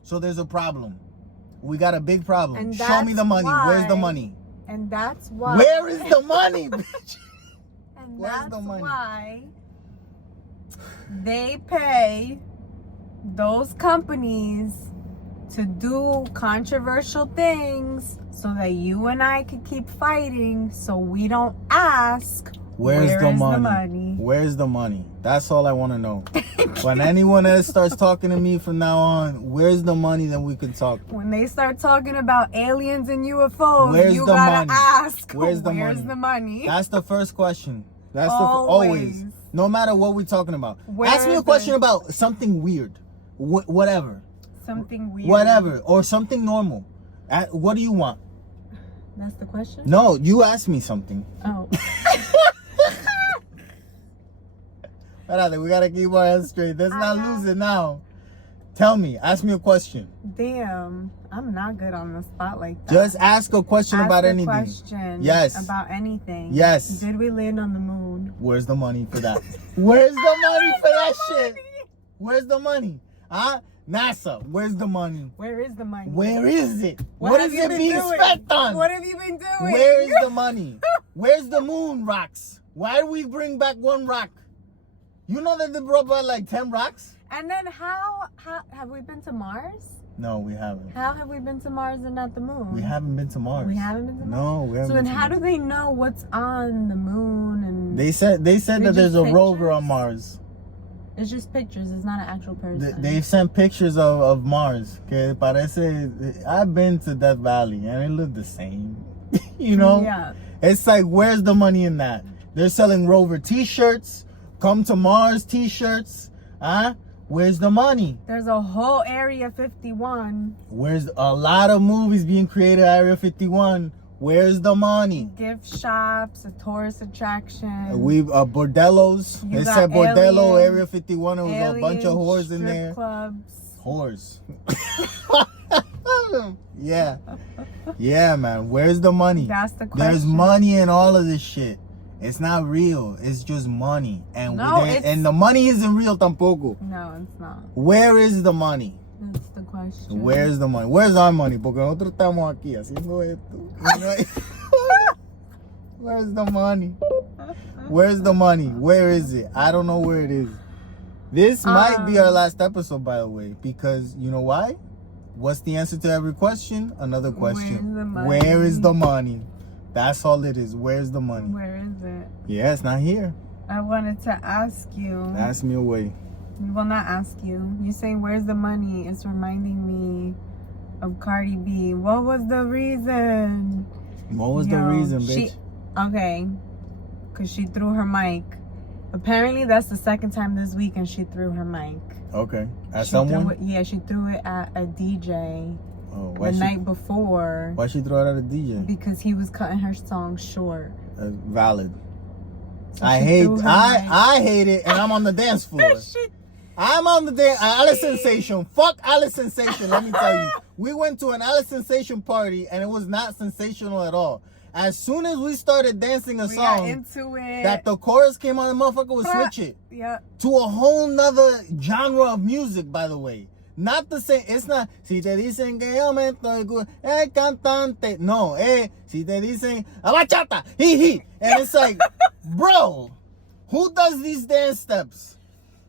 So there's a problem. We got a big problem. And show me the money. Why, where's the money? And that's why. Where is the money, bitch? And Where's that's the money? why they pay those companies to do controversial things so that you and I could keep fighting, so we don't ask Where's the is money? Where's the money? That's all I want to know. When anyone else starts talking to me from now on, where's the money? Then we can talk. When they start talking about aliens and UFOs, Where's you the gotta money? ask, Where's the money? That's the first question. That's Always. No matter what we're talking about. Where Ask me a is question it? about something weird. Whatever. Something weird. Whatever. Or something normal. What do you want? That's the question? No, you ask me something. Oh. Espérate, we gotta keep our heads straight. Let's not know. lose it now. Tell me. Ask me a question. Damn. I'm not good on the spot like that. Just ask a question about anything. Question Yes. About anything. Yes. Did we land on the moon? Where's the money for that? Where's the money for that shit? Where's the money? Huh? NASA, where's the money? Where is the money? Where is it? What is have you it been being doing? spent on? What have you been doing? Where is the money? Where's the moon rocks? Why do we bring back one rock? You know that they brought back like 10 rocks? And then how have we been to Mars? No, we haven't. How have we been to Mars and not the moon? We haven't been to Mars. We haven't been to Mars? No, we haven't. So then been to how Mars. do they know what's on the moon? And They said that just there's a rover pictures? on Mars. It's just pictures. It's not an actual person. They sent pictures of Mars. Que parece, I've been to Death Valley and it looked the same. You know? Yeah. It's like, where's the money in that? They're selling rover t-shirts, come to Mars t-shirts. Huh? Where's the money? There's a whole Area 51. Where's a lot of movies being created at Area 51? Where's the money? Gift shops, a tourist attraction. We bordellos. You It got said bordello aliens, Area 51. It was a bunch of whores in strip there. Clubs. Whores. Yeah. Yeah, man. Where's the money? That's the question. There's money in all of this shit. It's not real. It's just money. And and the money isn't real tampoco. No, it's not. Where is the money? That's the question. Where's the money? Where's our money? Porque nosotros estamos aquí haciendo esto. Where's the money? Where's the money? Where is it? I don't know where it is. This might be our last episode, by the way, because you know why? What's the answer to every question? Another question. Where's the money? Where is the money? That's all it is. Where's the money? Where is it? Yeah, it's not here. I wanted to ask you. Ask me away. Well, not ask you. You saying where's the money? It's reminding me of Cardi B. What was the reason? What was the reason, bitch? Okay, because she threw her mic. Apparently, that's the second time this weekend she threw her mic. Okay. At someone? She threw it at a DJ Oh, night before. Why she throw it at a DJ? Because he was cutting her song short. Valid. So I hate it, and I'm on the dance floor. I'm on the dance. Alice Sensation. Fuck Alice Sensation. Let me tell you, we went to an Alice Sensation party, and it was not sensational at all. As soon as we started dancing a song, into it. that the chorus came on, the motherfucker would switch it to a whole nother genre of music. By the way, not the same. It's not. Si te dicen que yo me estoy cantante. No, si te dicen a bachata, he. And it's like, bro, who does these dance steps?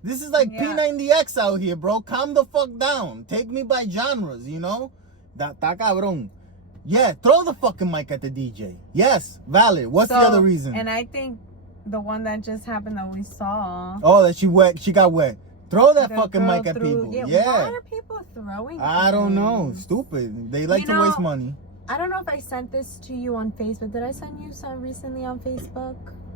This is like P90X out here, bro. Calm the fuck down. Take me by genres, you know? Ta cabrón. Yeah, throw the fucking mic at the DJ. Yes, valid. What's the other reason? And I think the one that just happened that we saw. Oh, that she got wet. Throw that fucking mic at people. Yeah. Why are people throwing I don't know. things? Stupid. They like to waste money. I don't know if I sent this to you on Facebook. Did I send you some recently on Facebook?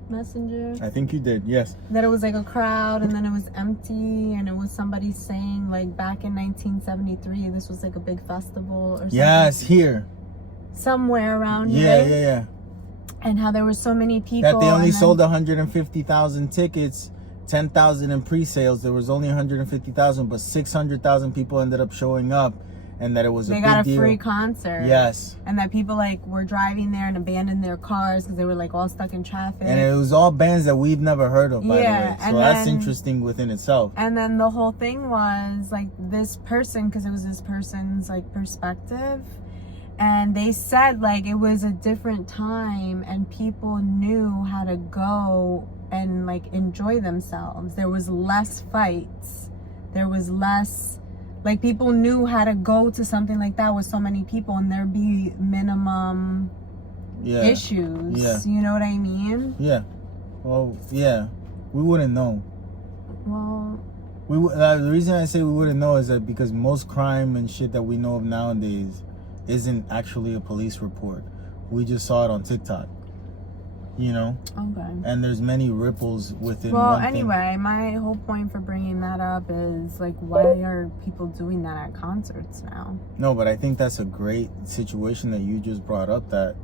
Messenger? I think you did, yes. That it was like a crowd and then it was empty and it was somebody saying like back in 1973 this was like a big festival or something. Yes, here. Somewhere around Yeah, here. yeah. And how there were so many people. That they only sold 150,000 tickets, 10,000 in pre-sales. There was only 150,000, but 600,000 people ended up showing up. And that it was a big deal. They got a free concert. Yes. And that people like were driving there and abandoned their cars because they were like all stuck in traffic. And it was all bands that we've never heard of, by the way. So that's interesting within itself. And then the whole thing was like this person, because it was this person's like perspective. And they said like it was a different time and people knew how to go and like enjoy themselves. There was less fights. There was less... Like, people knew how to go to something like that with so many people and there'd be minimum issues. Yeah. You know what I mean? Yeah. Well, yeah. We wouldn't know. Well... the reason I say we wouldn't know is that because most crime and shit that we know of nowadays isn't actually a police report. We just saw it on TikTok. You know? Okay. And there's many ripples within anyway, my whole point for bringing that up is, like, why are people doing that at concerts now? No, but I think that's a great situation that you just brought up, that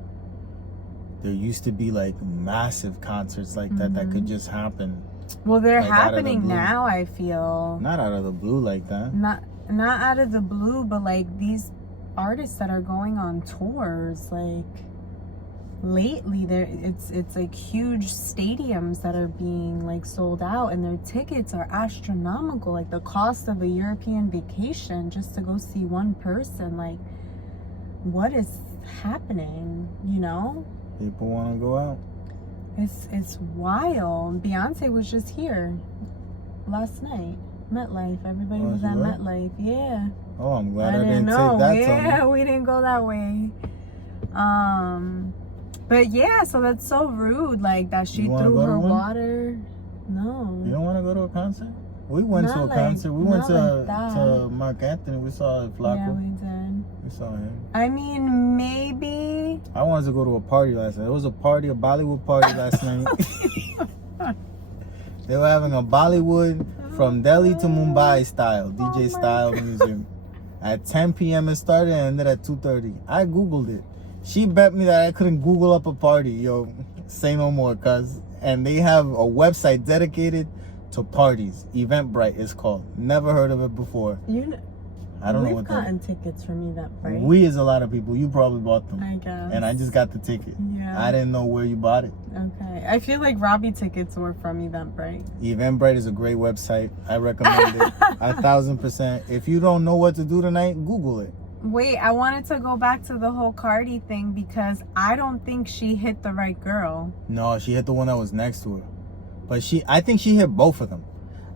there used to be, like, massive concerts like that that could just happen. Well, they're like, happening now, I feel. Not out of the blue like that. Not out of the blue, but, like, these artists that are going on tours, like... Lately it's like huge stadiums that are being like sold out and their tickets are astronomical, like the cost of a European vacation just to go see one person. Like, what is happening, you know? People want to go out. It's wild. Beyonce was just here last night. MetLife. Everybody was at MetLife. Yeah. Oh, I'm glad I didn't take that. Yeah, we didn't go that way. But yeah, so that's so rude, like that she threw her water. No. You don't want to go to a concert? We went to a concert. We went to Mark Anthony. We saw Flacco. Yeah, we did. We saw him. I mean, maybe. I wanted to go to a party last night. It was a Bollywood party last night. They were having a Bollywood from Delhi to Mumbai style, DJ style music. At 10 p.m. it started and ended at 2:30. I Googled it. She bet me that I couldn't Google up a party. Yo, say no more, cuz. And they have a website dedicated to parties. Eventbrite is called. Never heard of it before. I don't know what that is. We've gotten tickets from Eventbrite. We is a lot of people. You probably bought them. I guess. And I just got the ticket. Yeah. I didn't know where you bought it. Okay. I feel like Robbie tickets were from Eventbrite. Eventbrite is a great website. I recommend it 1,000%. If you don't know what to do tonight, Google it. Wait, I wanted to go back to the whole Cardi thing because I don't think she hit the right girl. No, she hit the one that was next to her. But I think she hit both of them.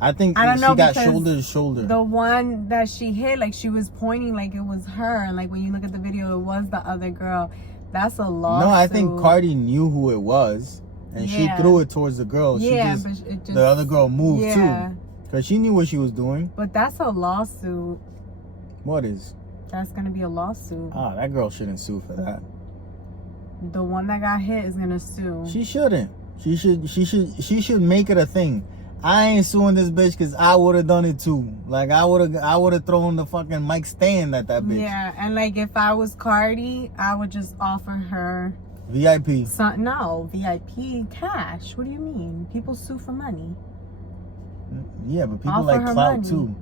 I think she got shoulder to shoulder. The one that she hit, like she was pointing like it was her. And like when you look at the video, it was the other girl. That's a lawsuit. No, I think Cardi knew who it was. And she threw it towards the girl. The other girl moved too. Because she knew what she was doing. But that's a lawsuit. What is? That's gonna be a lawsuit. Ah, that girl shouldn't sue for that. The one that got hit is gonna sue. She shouldn't. She should make it a thing. I ain't suing this bitch because I would have done it too. Like I would have thrown the fucking mic stand at that bitch. Yeah, and like if I was Cardi, I would just offer her VIP. No, VIP cash. What do you mean? People sue for money. Yeah, but people like clout too.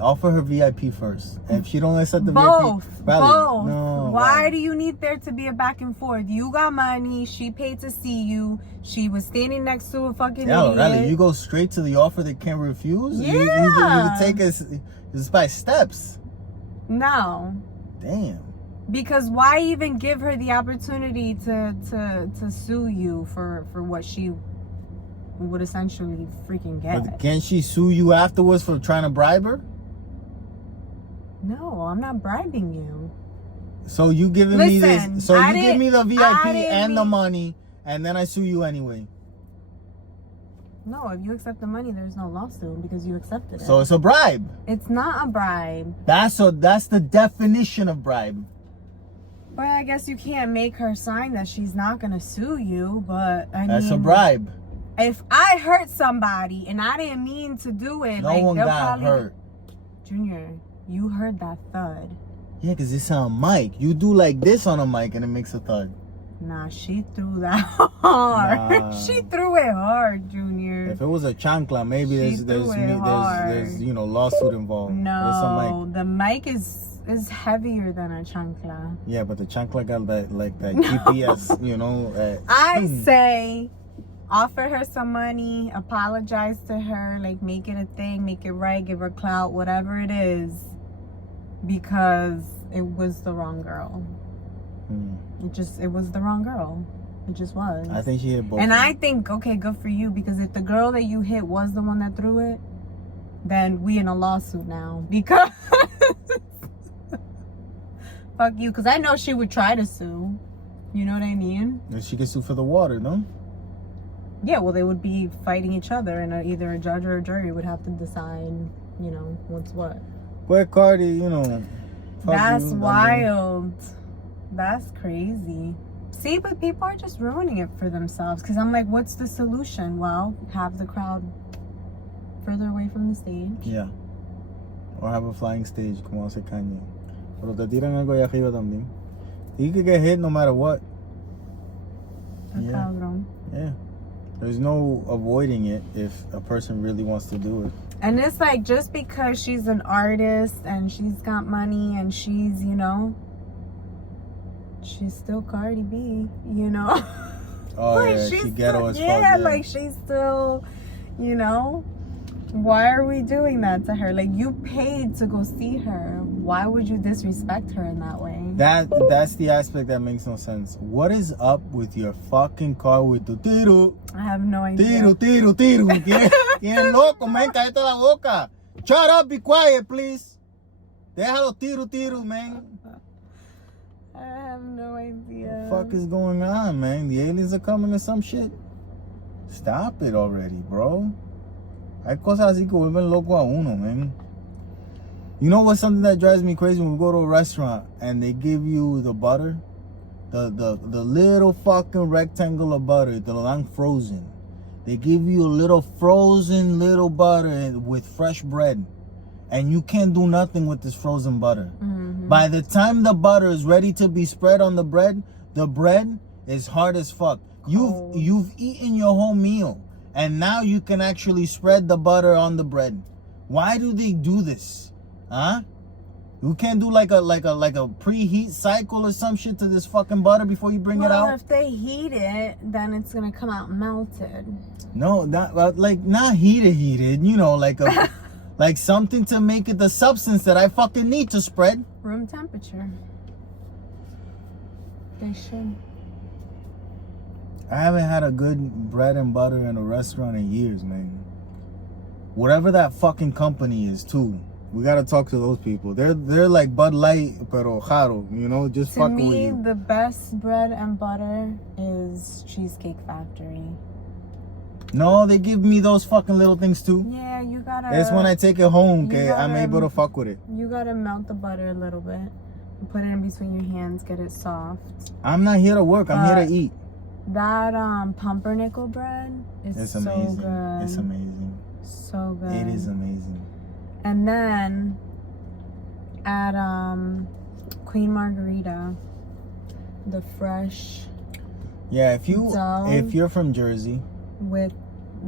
Offer her VIP first. If she don't accept the VIP, both. No, why do you need there to be a back and forth? You got money. She paid to see you. She was standing next to a fucking idiot. Really, you go straight to the offer that can't refuse. Yeah, you take us by steps. No. Damn. Because why even give her the opportunity to sue you for what she would essentially freaking get? But can she sue you afterwards for trying to bribe her? No, I'm not bribing you. So you giving me this? So you give me the VIP and the money, and then I sue you anyway. No, if you accept the money, there's no lawsuit because you accepted it. So it's a bribe. It's not a bribe. That's the definition of bribe. Well, I guess you can't make her sign that she's not gonna sue you, but I mean, that's a bribe. if I hurt somebody and I didn't mean to do it, No like, one they'll got probably... hurt. Junior, you heard that thud. Yeah, because it's on a mic. You do like this on a mic and it makes a thud. Nah, she threw that hard. Nah. She threw it hard, Junior. If it was a chancla, maybe She there's lawsuit involved. No, It's a mic. the mic is heavier than a chancla. Yeah, but the chancla got that GPS, I say offer her some money, apologize to her, like make it a thing, make it right, give her clout, whatever it is, because it was the wrong girl. It was the wrong girl. It just was. I think she hit both. And I think, okay, good for you, because if the girl that you hit was the one that threw it, then we in a lawsuit now, because fuck you, because I know she would try to sue. You know what I mean? And she can sue for the water, no? Yeah, well, they would be fighting each other, and either a judge or a jury would have to decide, what's what. But Cardi, That's wild. That's crazy. See, but people are just ruining it for themselves. Because I'm like, what's the solution? Well, have the crowd further away from the stage. Yeah. Or have a flying stage, como hace Kanye. Pero te tiran algo allá arriba también. You could get hit no matter what. Yeah. Yeah. There's no avoiding it if a person really wants to do it. And it's like, just because she's an artist and she's got money and she's, she's still Cardi B, Oh, like, yeah, she ghetto as fuck. Yeah, like, she's still, why are we doing that to her? Like, you paid to go see her. Why would you disrespect her in that way? That's the aspect that makes no sense. What is up with your fucking car with the tiro? I have no idea. Tiro. ¿Quién loco, man? Cállate la boca. Shut up, be quiet, please. Déjalo tiro, man. I have no idea. What the fuck is going on, man? The aliens are coming or some shit? Stop it already, bro. Hay cosas así que vuelven loco a uno, man. You know what's something that drives me crazy? When we go to a restaurant and they give you the butter, the little fucking rectangle of butter, the long frozen. They give you a little frozen little butter with fresh bread, and you can't do nothing with this frozen butter. Mm-hmm. By the time the butter is ready to be spread on the bread is hard as fuck. You've eaten your whole meal, and now you can actually spread the butter on the bread. Why do they do this? Huh? You can't do like a preheat cycle or some shit to this fucking butter before you bring it out? Well, if they heat it, then it's gonna come out melted. No, not heated. Like something to make it the substance that I fucking need to spread. Room temperature. They should. I haven't had a good bread and butter in a restaurant in years, man. Whatever that fucking company is, too. We gotta talk to those people. They're like Bud Light, pero jaro, just fucking with you. To me, the best bread and butter is Cheesecake Factory. No, they give me those fucking little things, too. Yeah, you gotta... It's when I take it home, okay, I'm able to fuck with it. You gotta melt the butter a little bit. Put it in between your hands, get it soft. I'm not here to work, I'm here to eat. That pumpernickel bread is so amazing. good. It's amazing. So good. It is amazing. And then at Queen Margarita, the fresh if you're from Jersey with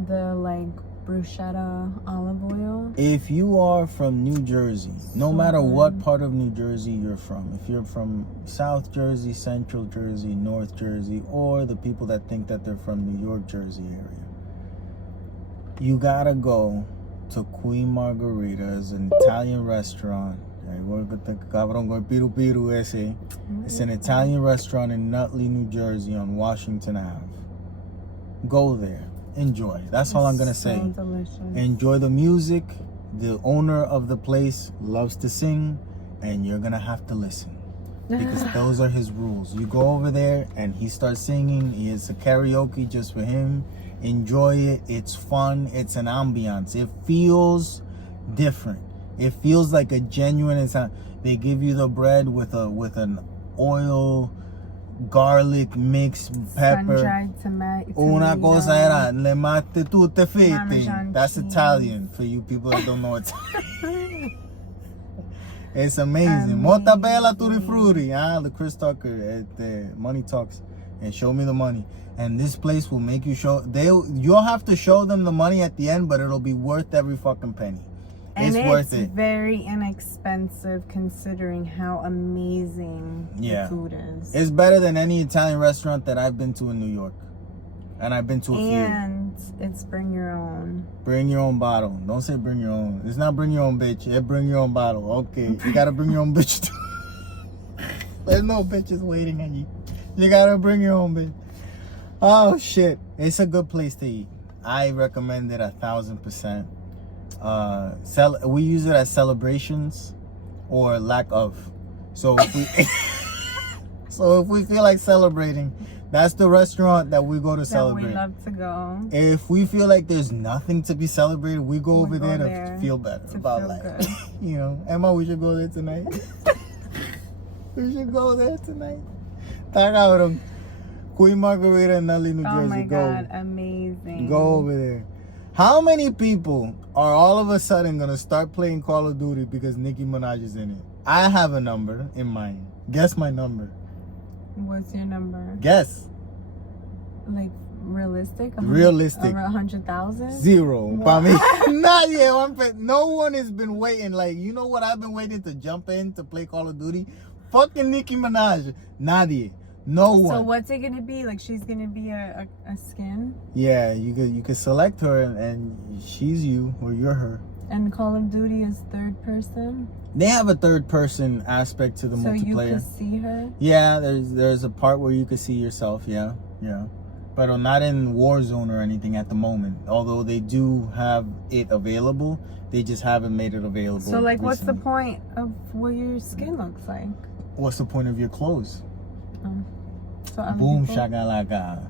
the like bruschetta olive oil. If you are from New Jersey, no matter what part of New Jersey you're from, if you're from South Jersey, Central Jersey, North Jersey, or the people that think that they're from New York, Jersey area, you gotta go to Queen Margarita's, an Italian restaurant. It's an Italian restaurant in Nutley, New Jersey on Washington Ave. Go there. Enjoy. That's all I'm going to say. Delicious. Enjoy the music. The owner of the place loves to sing, and you're going to have to listen. Because those are his rules. You go over there and he starts singing. It's a karaoke just for him. Enjoy it. It's fun. It's an ambiance. It feels different. It feels like a genuine. They give you the bread with an oil garlic mixed pepper. Sun-dried tomato. Una cosa era le mate tutte fritte. Parmesan That's cheese. Italian for you people that don't know Italian. It's amazing. Molta bella tutti frutti. The Chris Tucker at the Money Talks and Show Me the Money. And this place will make you you'll have to show them the money at the end, but it'll be worth every fucking penny. And it's worth it. Very inexpensive considering how amazing the food is. It's better than any Italian restaurant that I've been to in New York. And I've been to a few. And it's bring your own. Bring your own bottle. Don't say bring your own. It's not bring your own bitch. It's bring your own bottle. Okay. You gotta bring your own bitch too. There's no bitches waiting on you. You gotta bring your own bitch. Oh shit. It's a good place to eat. I recommend it 1,000%. We use it as celebrations or lack of. So if we feel like celebrating, that's the restaurant that we go to celebrate. We love to go. If we feel like there's nothing to be celebrated, we go over there to feel better about life. You know, Emma, we should go there tonight. We should go there tonight. Tagaron. Queen Margarita in Nutley, New Jersey. Oh my God, amazing. Go over there. How many people are all of a sudden going to start playing Call of Duty because Nicki Minaj is in it? I have a number in mind. Guess my number. What's your number? Guess. Like realistic? Realistic. Over 100,000? 0. Not yet. No one has been waiting. Like, you know what I've been waiting to jump in to play Call of Duty? Fucking Nicki Minaj. Nadie. No one. So what's it gonna be? Like she's gonna be a skin? Yeah, you could select her and she's you or you're her. And Call of Duty is third person? They have a third person aspect to the multiplayer. So you can see her? Yeah, there's a part where you can see yourself, yeah. But not in Warzone or anything at the moment. Although they do have it available, they just haven't made it available. So like recently. What's the point of what your skin looks like? What's the point of your clothes? So Boom shakalaka.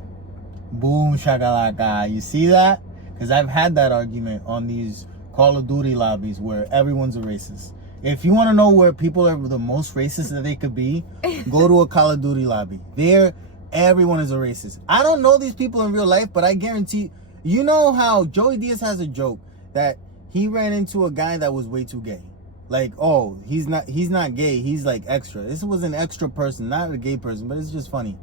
Boom shakalaka. You see that? Because I've had that argument on these Call of Duty lobbies where everyone's a racist. If you want to know where people are the most racist that they could be, go to a Call of Duty lobby. There, everyone is a racist. I don't know these people in real life, but I guarantee, you know how Joey Diaz has a joke that he ran into a guy that was way too gay. Like, oh, he's not gay, he's like extra. This was an extra person, not a gay person, but it's just funny.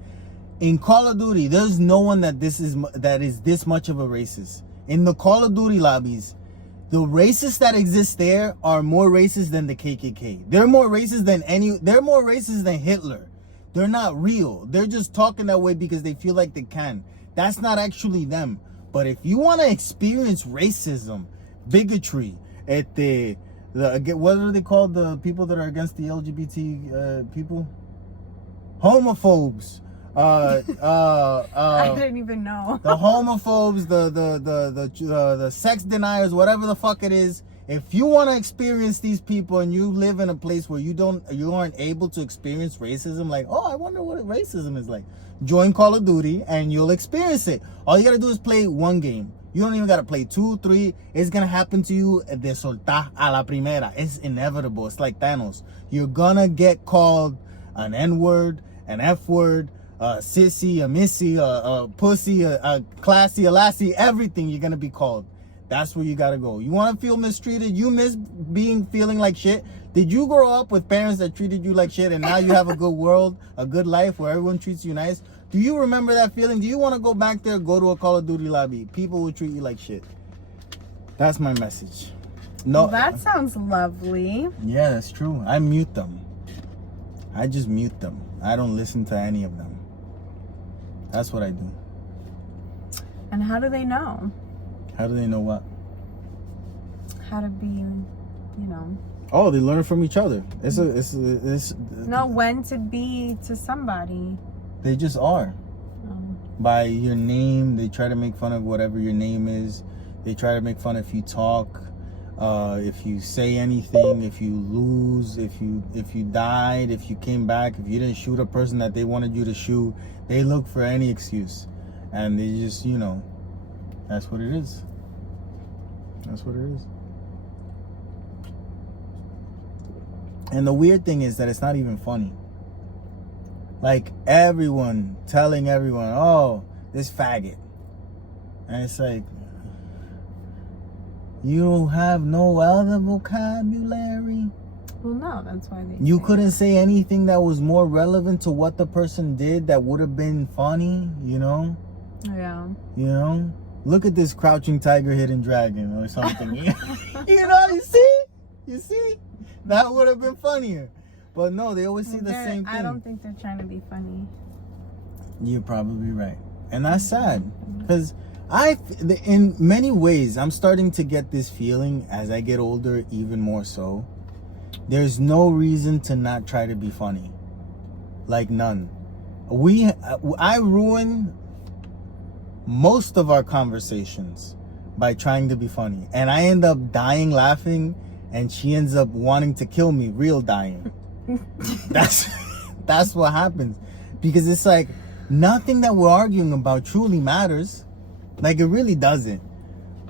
In Call of Duty, there's no one that is this much of a racist. In the Call of Duty lobbies, the racists that exist there are more racist than the KKK. They're more racist than Hitler. They're not real. They're just talking that way because they feel like they can. That's not actually them. But if you want to experience racism, bigotry, what are they called? The people that are against the LGBT people? Homophobes. I didn't even know. The homophobes, the sex deniers, whatever the fuck it is. If you want to experience these people and you live in a place where you aren't able to experience racism, like, oh, I wonder what racism is like. Join Call of Duty and you'll experience it. All you gotta do is play one game. You don't even gotta play 2, 3. It's gonna happen to you de soltar a la primera. It's inevitable. It's like Thanos. You're gonna get called an N-word, an F-word, a sissy, a missy, a pussy, a classy, a lassie, everything you're gonna be called. That's where you gotta go. You wanna feel mistreated? You miss feeling like shit? Did you grow up with parents that treated you like shit and now you have a good world, a good life where everyone treats you nice? Do you remember that feeling? Do you want to go back there, go to a Call of Duty lobby? People will treat you like shit. That's my message. No. Well, that sounds lovely. Yeah, that's true. I mute them. I just mute them. I don't listen to any of them. That's what I do. And how do they know? How do they know what? How to be, Oh, they learn from each other. No, when to be to somebody. They just are. By your name, they try to make fun of whatever your name is. They try to make fun if you talk, if you say anything, if you lose, if you died, if you came back, if you didn't shoot a person that they wanted you to shoot. They look for any excuse, and they just, that's what it is. That's what it is. And the weird thing is that it's not even funny. like everyone telling everyone, oh, this faggot. And it's like, you have no other vocabulary? Well, no, that's why they You say couldn't that. say anything that was more relevant to what the person did that would have been funny, you know? Yeah. You know? Look at this crouching tiger, hidden dragon or something. You know, you see? That would have been funnier. But no, they always see the same thing. I don't think they're trying to be funny. You're probably right. And that's sad. Because in many ways, I'm starting to get this feeling as I get older, even more so. There's no reason to not try to be funny. Like none. I ruin most of our conversations by trying to be funny. And I end up dying laughing, and she ends up wanting to kill me, real dying. That's what happens. Because it's like, nothing that we're arguing about truly matters. Like, it really doesn't.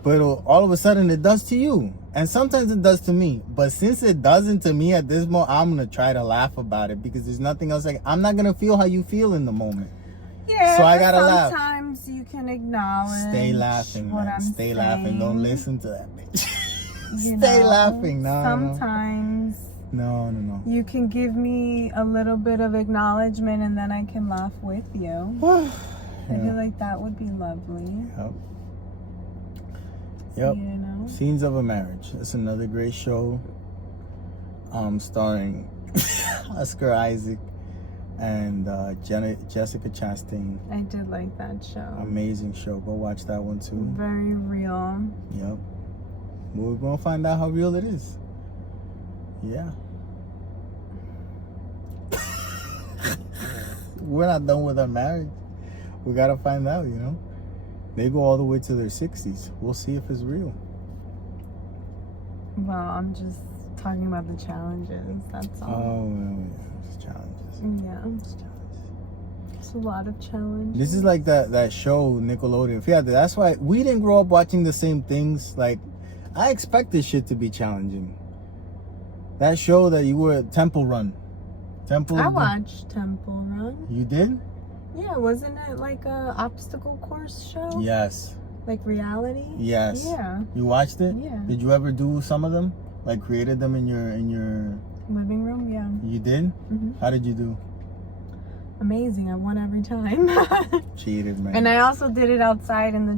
But all of a sudden it does to you. And sometimes it does to me. But since it doesn't to me at this moment, I'm going to try to laugh about it. Because there's nothing else. Like, I'm not going to feel how you feel in the moment. Yeah, so I got to laugh. Sometimes you can acknowledge. Stay laughing, what man. I'm Stay laughing. Don't listen to that bitch. You Stay know, laughing. No, sometimes no. you can give me a little bit of acknowledgement and then I can laugh with you. I feel like that would be lovely. Yep. You know? Scenes of a Marriage. That's another great show. Starring Oscar Isaac and Jessica Chastain. I did like that show. Amazing show. Go watch that one too. Very real. Yep. We're gonna find out how real it is. Yeah. We're not done with our marriage. We gotta find out, you know. They go all the way to their 60s. We'll see if it's real. Well, I'm just talking about the challenges. That's all. Oh, yeah. It's challenges. Yeah. It's a lot of challenges. This is like that show, Nickelodeon. Yeah, that's why we didn't grow up watching the same things. Like, I expect this shit to be challenging. That show that you were, Temple Run. I watched Temple Run. You did? Yeah, wasn't it like a obstacle course show? Yes. Like reality? Yes. Yeah. You watched it? Yeah. Did you ever do some of them? Like created them in your living room? Yeah. You did? Mm-hmm. How did you do? Amazing. I won every time. Cheated, man. And I also did it outside in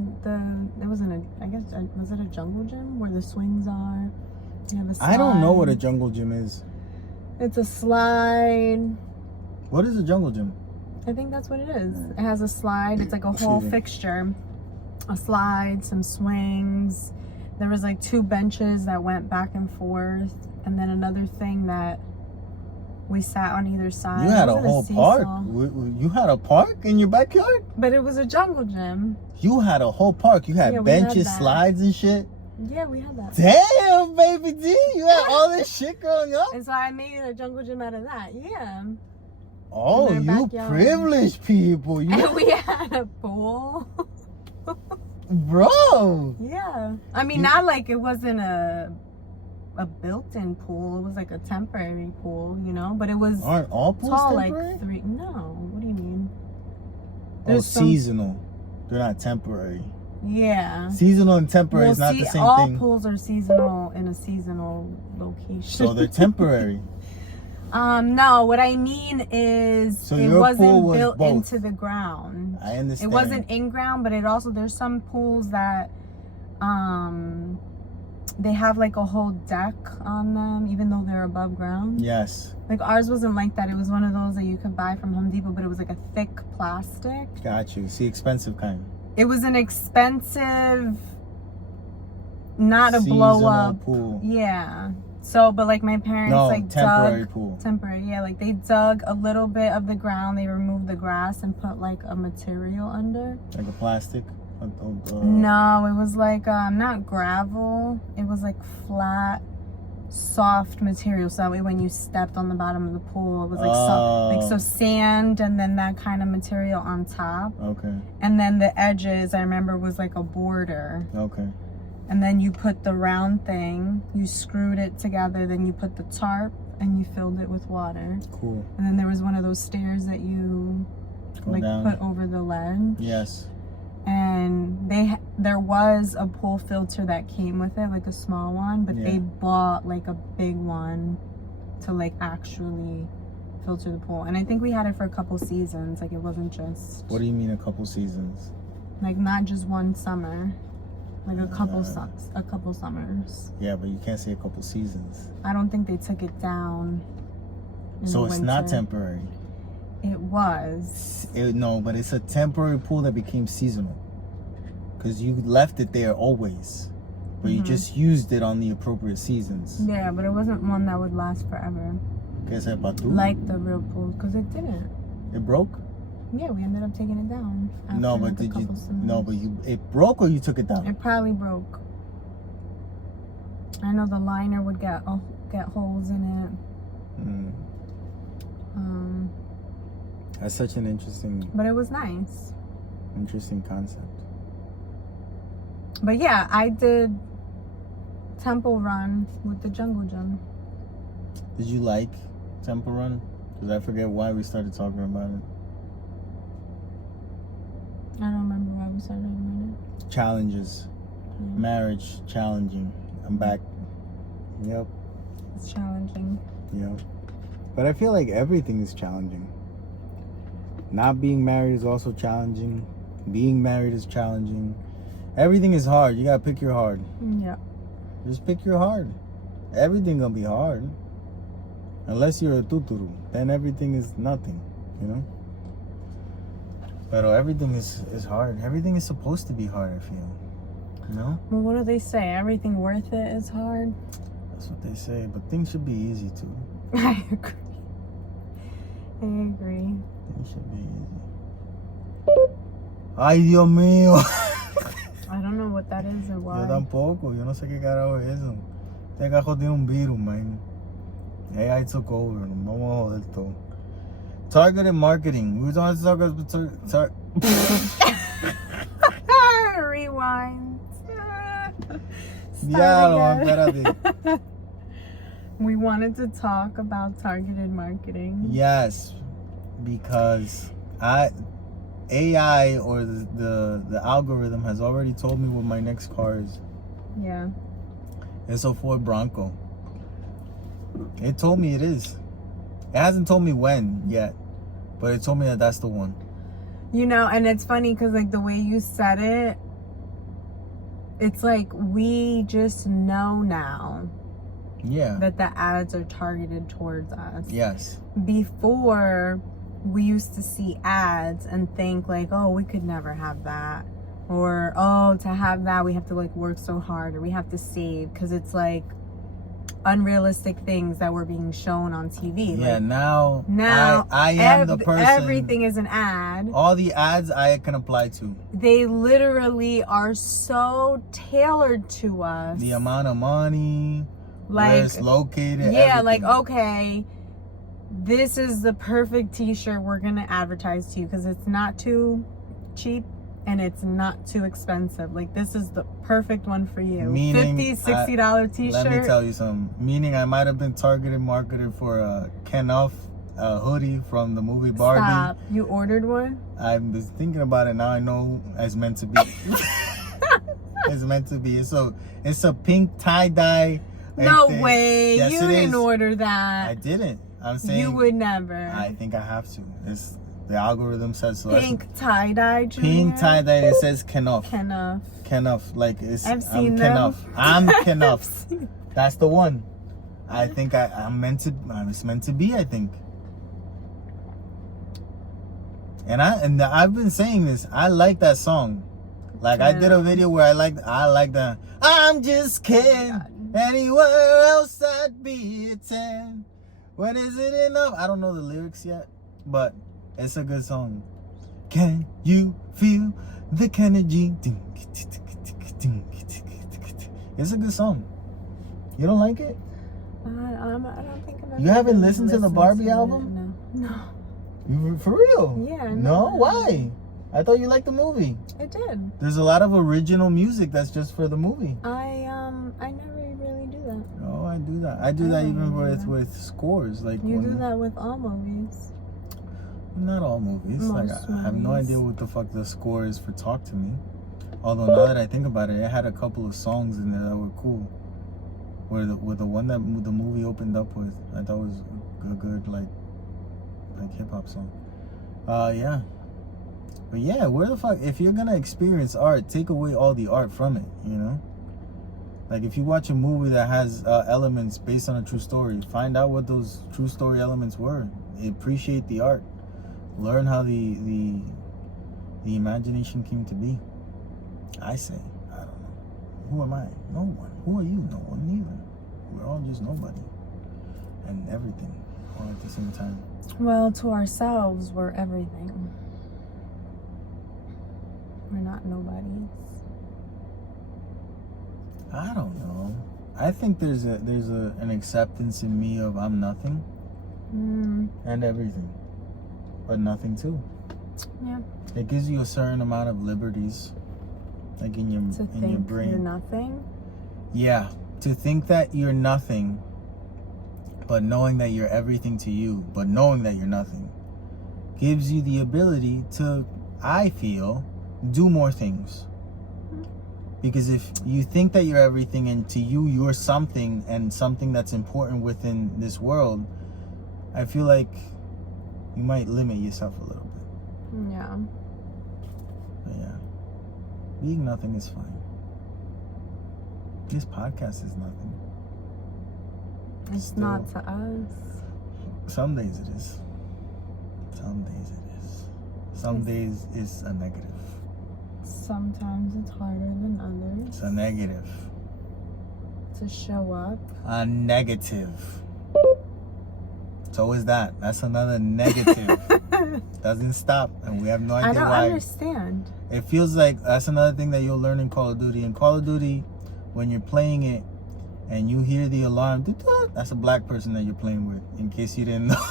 it wasn't was it a jungle gym where the swings are? You have a slide. I don't know what a jungle gym is. It's a slide. What is a jungle gym? I think that's what it is. It has a slide. It's like a whole fixture. A slide, some swings. There was like 2 benches that went back and forth. And then another thing that we sat on either side. You had a whole park? You had a park in your backyard? But it was a jungle gym. You had a whole park. You had benches, slides, and shit? Yeah, we had that. Damn, baby D. You had all this shit growing up? And so I made a jungle gym out of that. Yeah. Oh, you privileged people. And we had a pool. Bro. Yeah. I mean, not like it wasn't a built-in pool. It was like a temporary pool, you know? But it was Aren't all pools tall, temporary? like 3. No. What do you mean? Seasonal. They're not temporary. Yeah. Seasonal and temporary is not the same thing. All pools are seasonal in a seasonal location. So they're temporary. No, what I mean is it wasn't built into the ground. I understand. It wasn't in ground, but there's some pools that they have like a whole deck on them, even though they're above ground. Yes. Like ours wasn't like that. It was one of those that you could buy from Home Depot, but it was like a thick plastic. Got you. It's the expensive kind. It was an expensive, not a blow up pool. Yeah. So, but like my parents temporary pool. Temporary, yeah. Like they dug a little bit of the ground, they removed the grass and put like a material under. Like a plastic? No, it was like not gravel. It was like flat, soft material. So that way when you stepped on the bottom of the pool, it was like soft, so sand and then that kind of material on top. Okay. And then the edges, I remember, was like a border. Okay. And then you put the round thing, you screwed it together, then you put the tarp, and you filled it with water. Cool. And then there was one of those stairs that you Go like down. put over the ledge. Yes. And there was a pool filter that came with it, like a small one, but they bought like a big one to like actually filter the pool. And I think we had it for a couple seasons. Like it wasn't just. What do you mean a couple seasons? Like not just one summer, like a couple summers. Yeah, but you can't say a couple seasons. I don't think they took it down. So it's not temporary. It was. No, but it's a temporary pool that became seasonal. Because you left it there always. But you just used it on the appropriate seasons. Yeah, but it wasn't one that would last forever. Like the real pool, because it didn't. It broke? Yeah, we ended up taking it down. No, but it broke or you took it down? It probably broke. I know the liner would get holes in it. That's such an interesting. But it was nice. Interesting concept. But yeah, I did Temple Run with the Jungle Gym. Did you like Temple Run? Because I forget why we started talking about it. I don't remember why we started talking about it. Challenges. Marriage, challenging. I'm back. Yep. It's challenging. Yep. But I feel like everything is challenging. Not being married is also challenging. Being married is challenging. Everything is hard. You gotta pick your hard. Yeah. Just pick your hard. Everything gonna be hard. Unless you're a tuturu. Then everything is nothing, you know? But everything is hard. Everything is supposed to be hard, I feel. You know? Well, what do they say? Everything worth it is hard? That's what they say. But things should be easy too. I agree. I agree. Things should be easy. Ay, Dios mío. I don't know what that is or why. Yo tampoco. Yo no sé qué carajo es eso. Este cajo tiene un virus, man. AI took over. Nos vamos a joder todo. Targeted marketing. We want to talk about Rewind. Diablo, espérate. We wanted to talk about targeted marketing. Yes, because AI or the algorithm has already told me what my next car is. Yeah. It's a Ford Bronco. It told me it is. It hasn't told me when yet, but it told me that that's the one. You know, and it's funny because like the way you said it, it's like we just know now. Yeah. That the ads are targeted towards us. Yes. Before, we used to see ads and think like, oh, we could never have that. Or, oh, to have that, we have to like work so hard or we have to save. Because it's like unrealistic things that were being shown on TV. Yeah, like, now I am the person. Everything is an ad. All the ads I can apply to. They literally are so tailored to us. The amount of money, like, where it's located. Yeah, everything. like, okay, this is the perfect t-shirt we're going to advertise to you because it's not too cheap and it's not too expensive. Like, this is the perfect one for you. Meaning, $50, $60 t-shirt. Let me tell you something. Meaning I might have been targeted marketed for a Kenough hoodie from the movie Barbie. Stop. You ordered one? I was thinking about it. Now I know it's meant to be. It's meant to be. It's a pink tie-dye. No way. Yes, you didn't order that. I didn't. I'm saying. You would never. I think I have to. The algorithm says so. Pink tie-dye, Junior? Pink tie-dye. It says Kenough. Kenough. Like it's. I've seen Kenough. them. I'm Kenough. That's the one. I think I'm meant to. It's meant to be. I think. And I've been saying this. I like that song. Like I did a video where I like that. I'm just kidding. Anywhere else I'd be a 10. When is it enough? I don't know the lyrics yet, but it's a good song. Can you feel the energy? It's a good song. You don't like it? I don't think I've ever. You haven't listened to the Barbie album? No. You for real? Yeah. No? Why? I thought you liked the movie. I did. There's a lot of original music that's just for the movie. I never really do that. Oh, I do that. I do I that don't even know either. with scores. Like You when, do that with all movies. Not all movies. Like Most I have no movies. idea what the fuck the score is for Talk to Me. Although now that I think about it, it had a couple of songs in there that were cool. Where the one that the movie opened up with, I thought was a good like hip hop song. Yeah. But yeah, where the fuck, if you're gonna experience art, take away all the art from it, you know? Like if you watch a movie that has elements based on a true story, find out what those true story elements were. Appreciate the art. Learn how the imagination came to be. I say, I don't know. Who am I? No one. Who are you? No one neither. We're all just nobody. And everything all at the same time. Well, to ourselves, we're everything. We're not nobodies. I don't know. I think there's an acceptance in me of I'm nothing and everything, but nothing too. Yeah. It gives you a certain amount of liberties, like in your brain. You're nothing. Yeah, to think that you're nothing, but knowing that you're everything to you, but knowing that you're nothing, gives you the ability to, I feel, do more things. Because if you think that you're everything and to you you're something and something that's important within this world, I feel like you might limit yourself a little bit. Yeah. But yeah, being nothing is fine. This podcast is nothing. It's Still, not to us. some days it is. Some days it is. Some days it's a negative. Sometimes it's harder than others. It's a negative. To show up. A negative. So is that. That's another negative. Doesn't stop, and we have no idea why. I don't understand. It feels like that's another thing that you'll learn in Call of Duty. In Call of Duty, when you're playing it and you hear the alarm, that's a black person that you're playing with, in case you didn't know.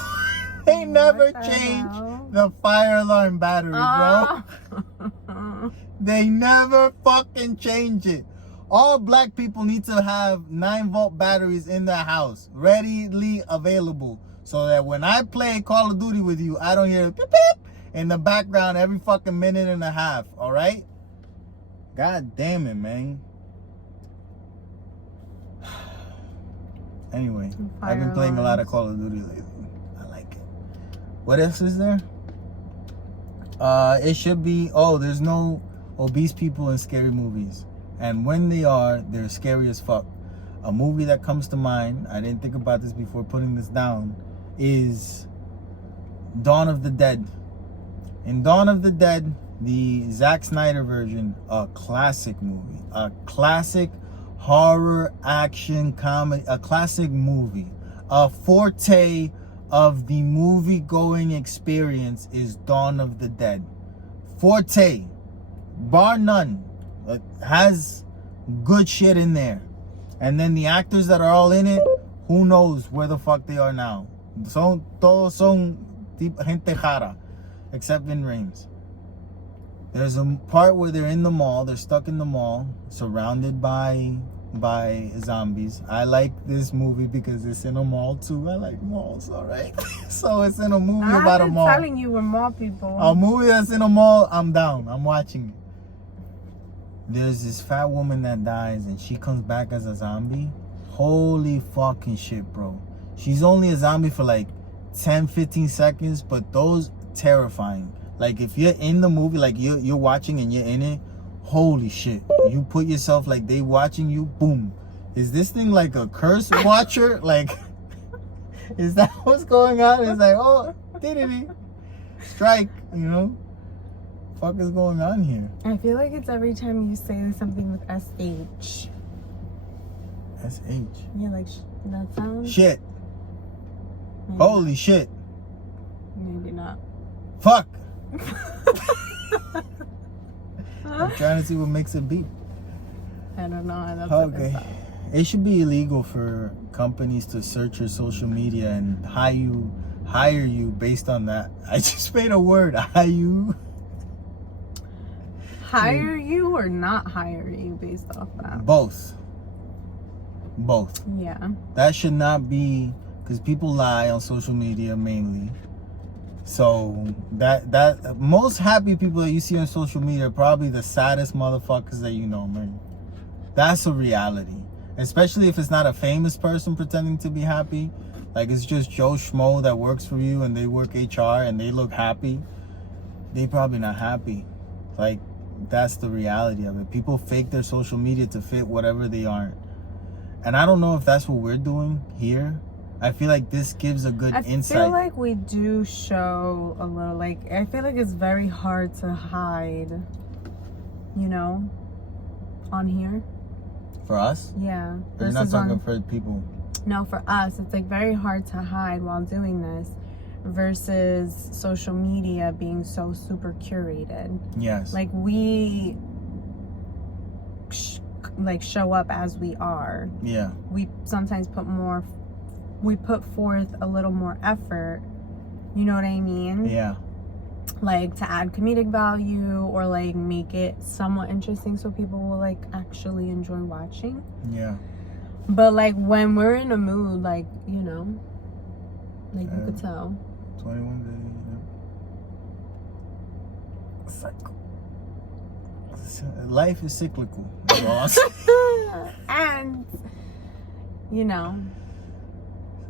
They never changed the fire alarm battery, bro. They never fucking change it. All black people need to have 9-volt batteries in their house, readily available, so that when I play Call of Duty with you, I don't hear beep beep in the background every fucking minute and a half, all right? God damn it, man. Anyway, I've been playing a lot of Call of Duty lately. I like it. What else is there? It should be, there's no obese people in scary movies. And when they are, they're scary as fuck. A movie that comes to mind, I didn't think about this before putting this down, is Dawn of the Dead. In Dawn of the Dead, the Zack Snyder version, a classic movie. A classic horror, action, comedy, a classic movie. A forte of the movie-going experience is Dawn of the Dead. Forte. Bar none. It has good shit in there. And then the actors that are all in it, who knows where the fuck they are now. Todos son gente jara, except Vin Rames. There's a part where they're in the mall, they're stuck in the mall, surrounded by zombies. I like this movie because it's in a mall too. I like malls, alright? So it's in a movie about a mall. I'm telling you, we're mall people. A movie that's in a mall, I'm down. I'm watching it. There's this fat woman that dies and she comes back as a zombie. Holy fucking shit, bro. She's only a zombie for like 10-15 seconds, but those terrifying. Like if you're in the movie, like you're watching and you're in it, holy shit. You put yourself like they watching you, boom. Is this thing like a curse watcher? Like, is that what's going on? It's like, oh, diddy, strike, you know? Fuck is going on here? I feel like it's every time you say something with SH. SH. Yeah, like that sound. Shit. Maybe Holy not. shit. Maybe not. Fuck. I'm trying to see what makes it beep. I don't know how that's Okay. It should be illegal for companies to search your social media and hire you based on that. I just made a word. Hire you or not hire you based off that? Both. Both. Yeah. That should not be, because people lie on social media mainly. So that most happy people that you see on social media are probably the saddest motherfuckers that you know, man. That's a reality. Especially if it's not a famous person pretending to be happy. Like it's just Joe Schmo that works for you and they work HR and they look happy. They probably not happy. Like, that's the reality of it. People fake their social media to fit whatever they aren't. And I don't know if that's what we're doing here. I feel like this gives a good insight. I feel like we do show a little, like, I feel like it's very hard to hide, you know, on here. For us? Yeah. Or you're not talking for people? No, for us. It's like very hard to hide while doing this versus social media being so super curated. Yes. Like we show up as we are. Yeah. We sometimes put forth a little more effort. You know what I mean? Yeah. Like to add comedic value or like make it somewhat interesting so people will like actually enjoy watching. Yeah. But like when we're in a mood, like, you know, like you could tell. 21 days. Cycle. Life is cyclical. That's all I'm saying. And, you know.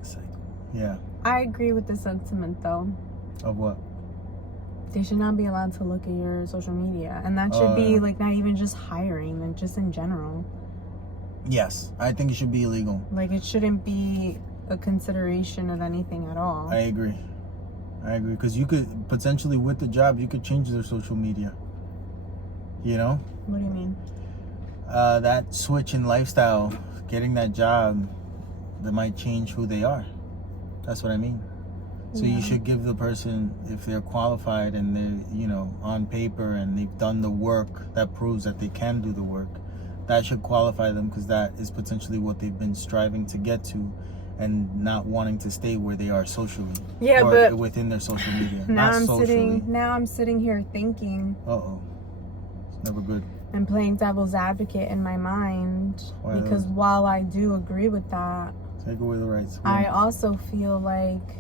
Cycle. Yeah. I agree with the sentiment though. Of what? They should not be allowed to look at your social media. And that should be like not even just hiring, like just in general. Yes. I think it should be illegal. Like it shouldn't be a consideration of anything at all. I agree. Because you could potentially, with the job, you could change their social media. You know? What do you mean? That switch in lifestyle, getting that job, that might change who they are. That's what I mean. So you should give the person, if they're qualified and they're, you know, on paper and they've done the work that proves that they can do the work, that should qualify them because that is potentially what they've been striving to get to and not wanting to stay where they are socially. Yeah, or but within their social media. Now not socially. I'm sitting here thinking. Uh-oh. It's never good. I'm playing devil's advocate in my mind. Why because while I do agree with that, take away the rights. I also feel like,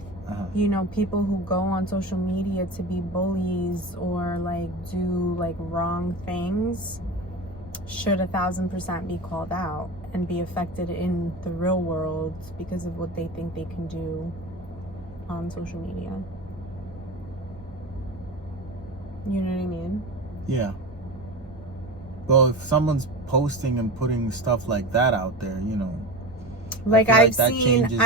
you know, people who go on social media to be bullies or like do like wrong things should 1,000% be called out and be affected in the real world because of what they think they can do on social media. You know what I mean? Yeah. Well, if someone's posting and putting stuff like that out there, you know, like I've seen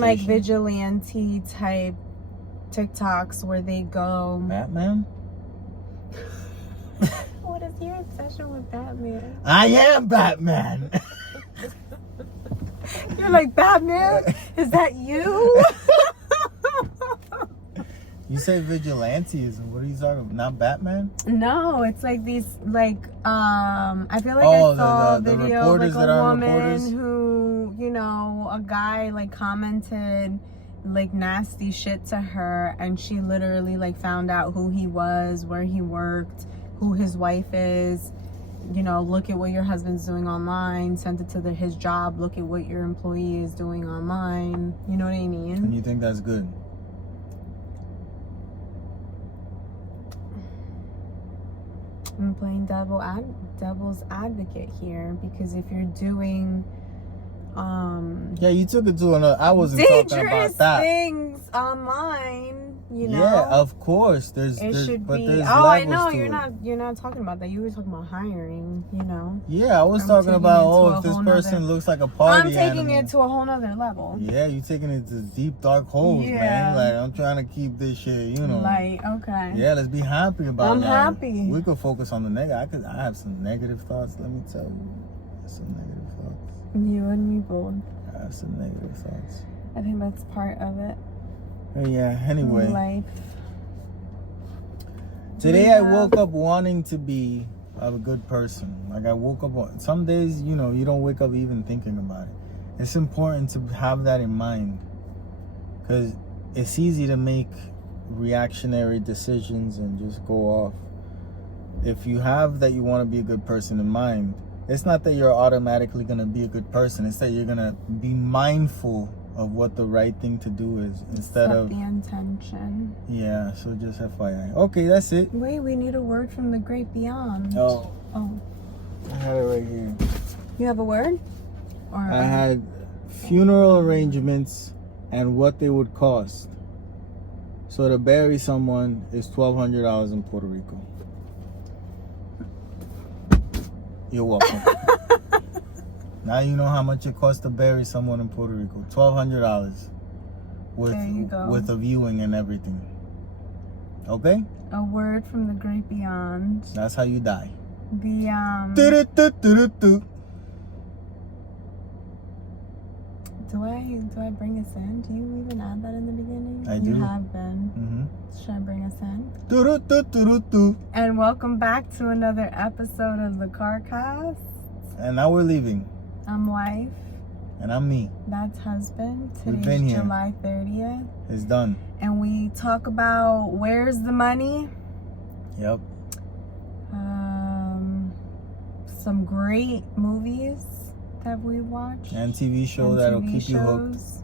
like vigilante type TikToks where they go, Batman? what is your obsession with Batman? I am Batman. You're like, Batman? Is that you? You say vigilantism. What are you talking about? Not Batman? No, it's like these, like, I feel like I saw a video of like a woman who, you know, a guy like commented like nasty shit to her and she literally like found out who he was, where he worked, who his wife is. You know, look at what your husband's doing online, send it to his job, look at what your employee is doing online. You know what I mean? And you think that's good? I'm playing devil's advocate here because if you're doing yeah, you took it to another. I wasn't talking about that. Things online, you know. Yeah, of course. There's levels I know to you're not talking about that. You were talking about hiring, you know. Yeah, I was talking about if this person looks like a party I'm taking it to a whole nother level. Yeah, you taking it to deep dark holes, man. Like I'm trying to keep this shit, you know. Like, okay. Yeah, let's be happy about it. I'm happy. We could focus on the negative. I have some negative thoughts, let me tell you. Some negative thoughts. You and me both. I have some negative thoughts. I think that's part of it. Yeah, anyway. Life. Today I woke up wanting to be a good person. Like I woke up, some days, you know, you don't wake up even thinking about it. It's important to have that in mind. Because it's easy to make reactionary decisions and just go off. If you have that you want to be a good person in mind, it's not that you're automatically gonna be a good person. It's that you're gonna be mindful of what the right thing to do is instead Set of the intention. yeah. So just FYI. Okay, that's it. Wait, we need a word from the great beyond. Oh, Oh. I had it right here. You have a word? Or I had funeral arrangements and what they would cost. So to bury someone is $1,200 in Puerto Rico. You're welcome. Now you know how much it costs to bury someone in Puerto Rico. $1,200 There you go. with a viewing and everything. Okay? a word from the great beyond. That's how you die. The Do I bring us in? Do you even add that in the beginning? I do. You have been. Mm-hmm. Should I bring us in? And welcome back to another episode of the CarCast. And now we're leaving. I'm wife. And I'm me. That's husband. We've Today's been here. July 30th. It's done. And we talk about where's the money. Yep. Some great movies that we watched. And TV show and that'll TV keep you hooked. shows.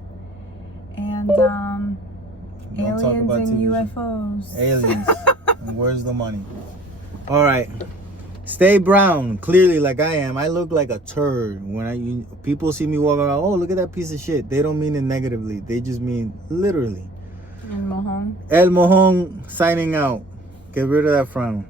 And Don't aliens talk about and TV show. UFOs. Aliens. And where's the money? All right. Stay brown. Clearly, like I am. I look like a turd when people see me walking around. Oh, look at that piece of shit. They don't mean it negatively. They just mean literally. And Mojon. El Mojon signing out. Get rid of that frown.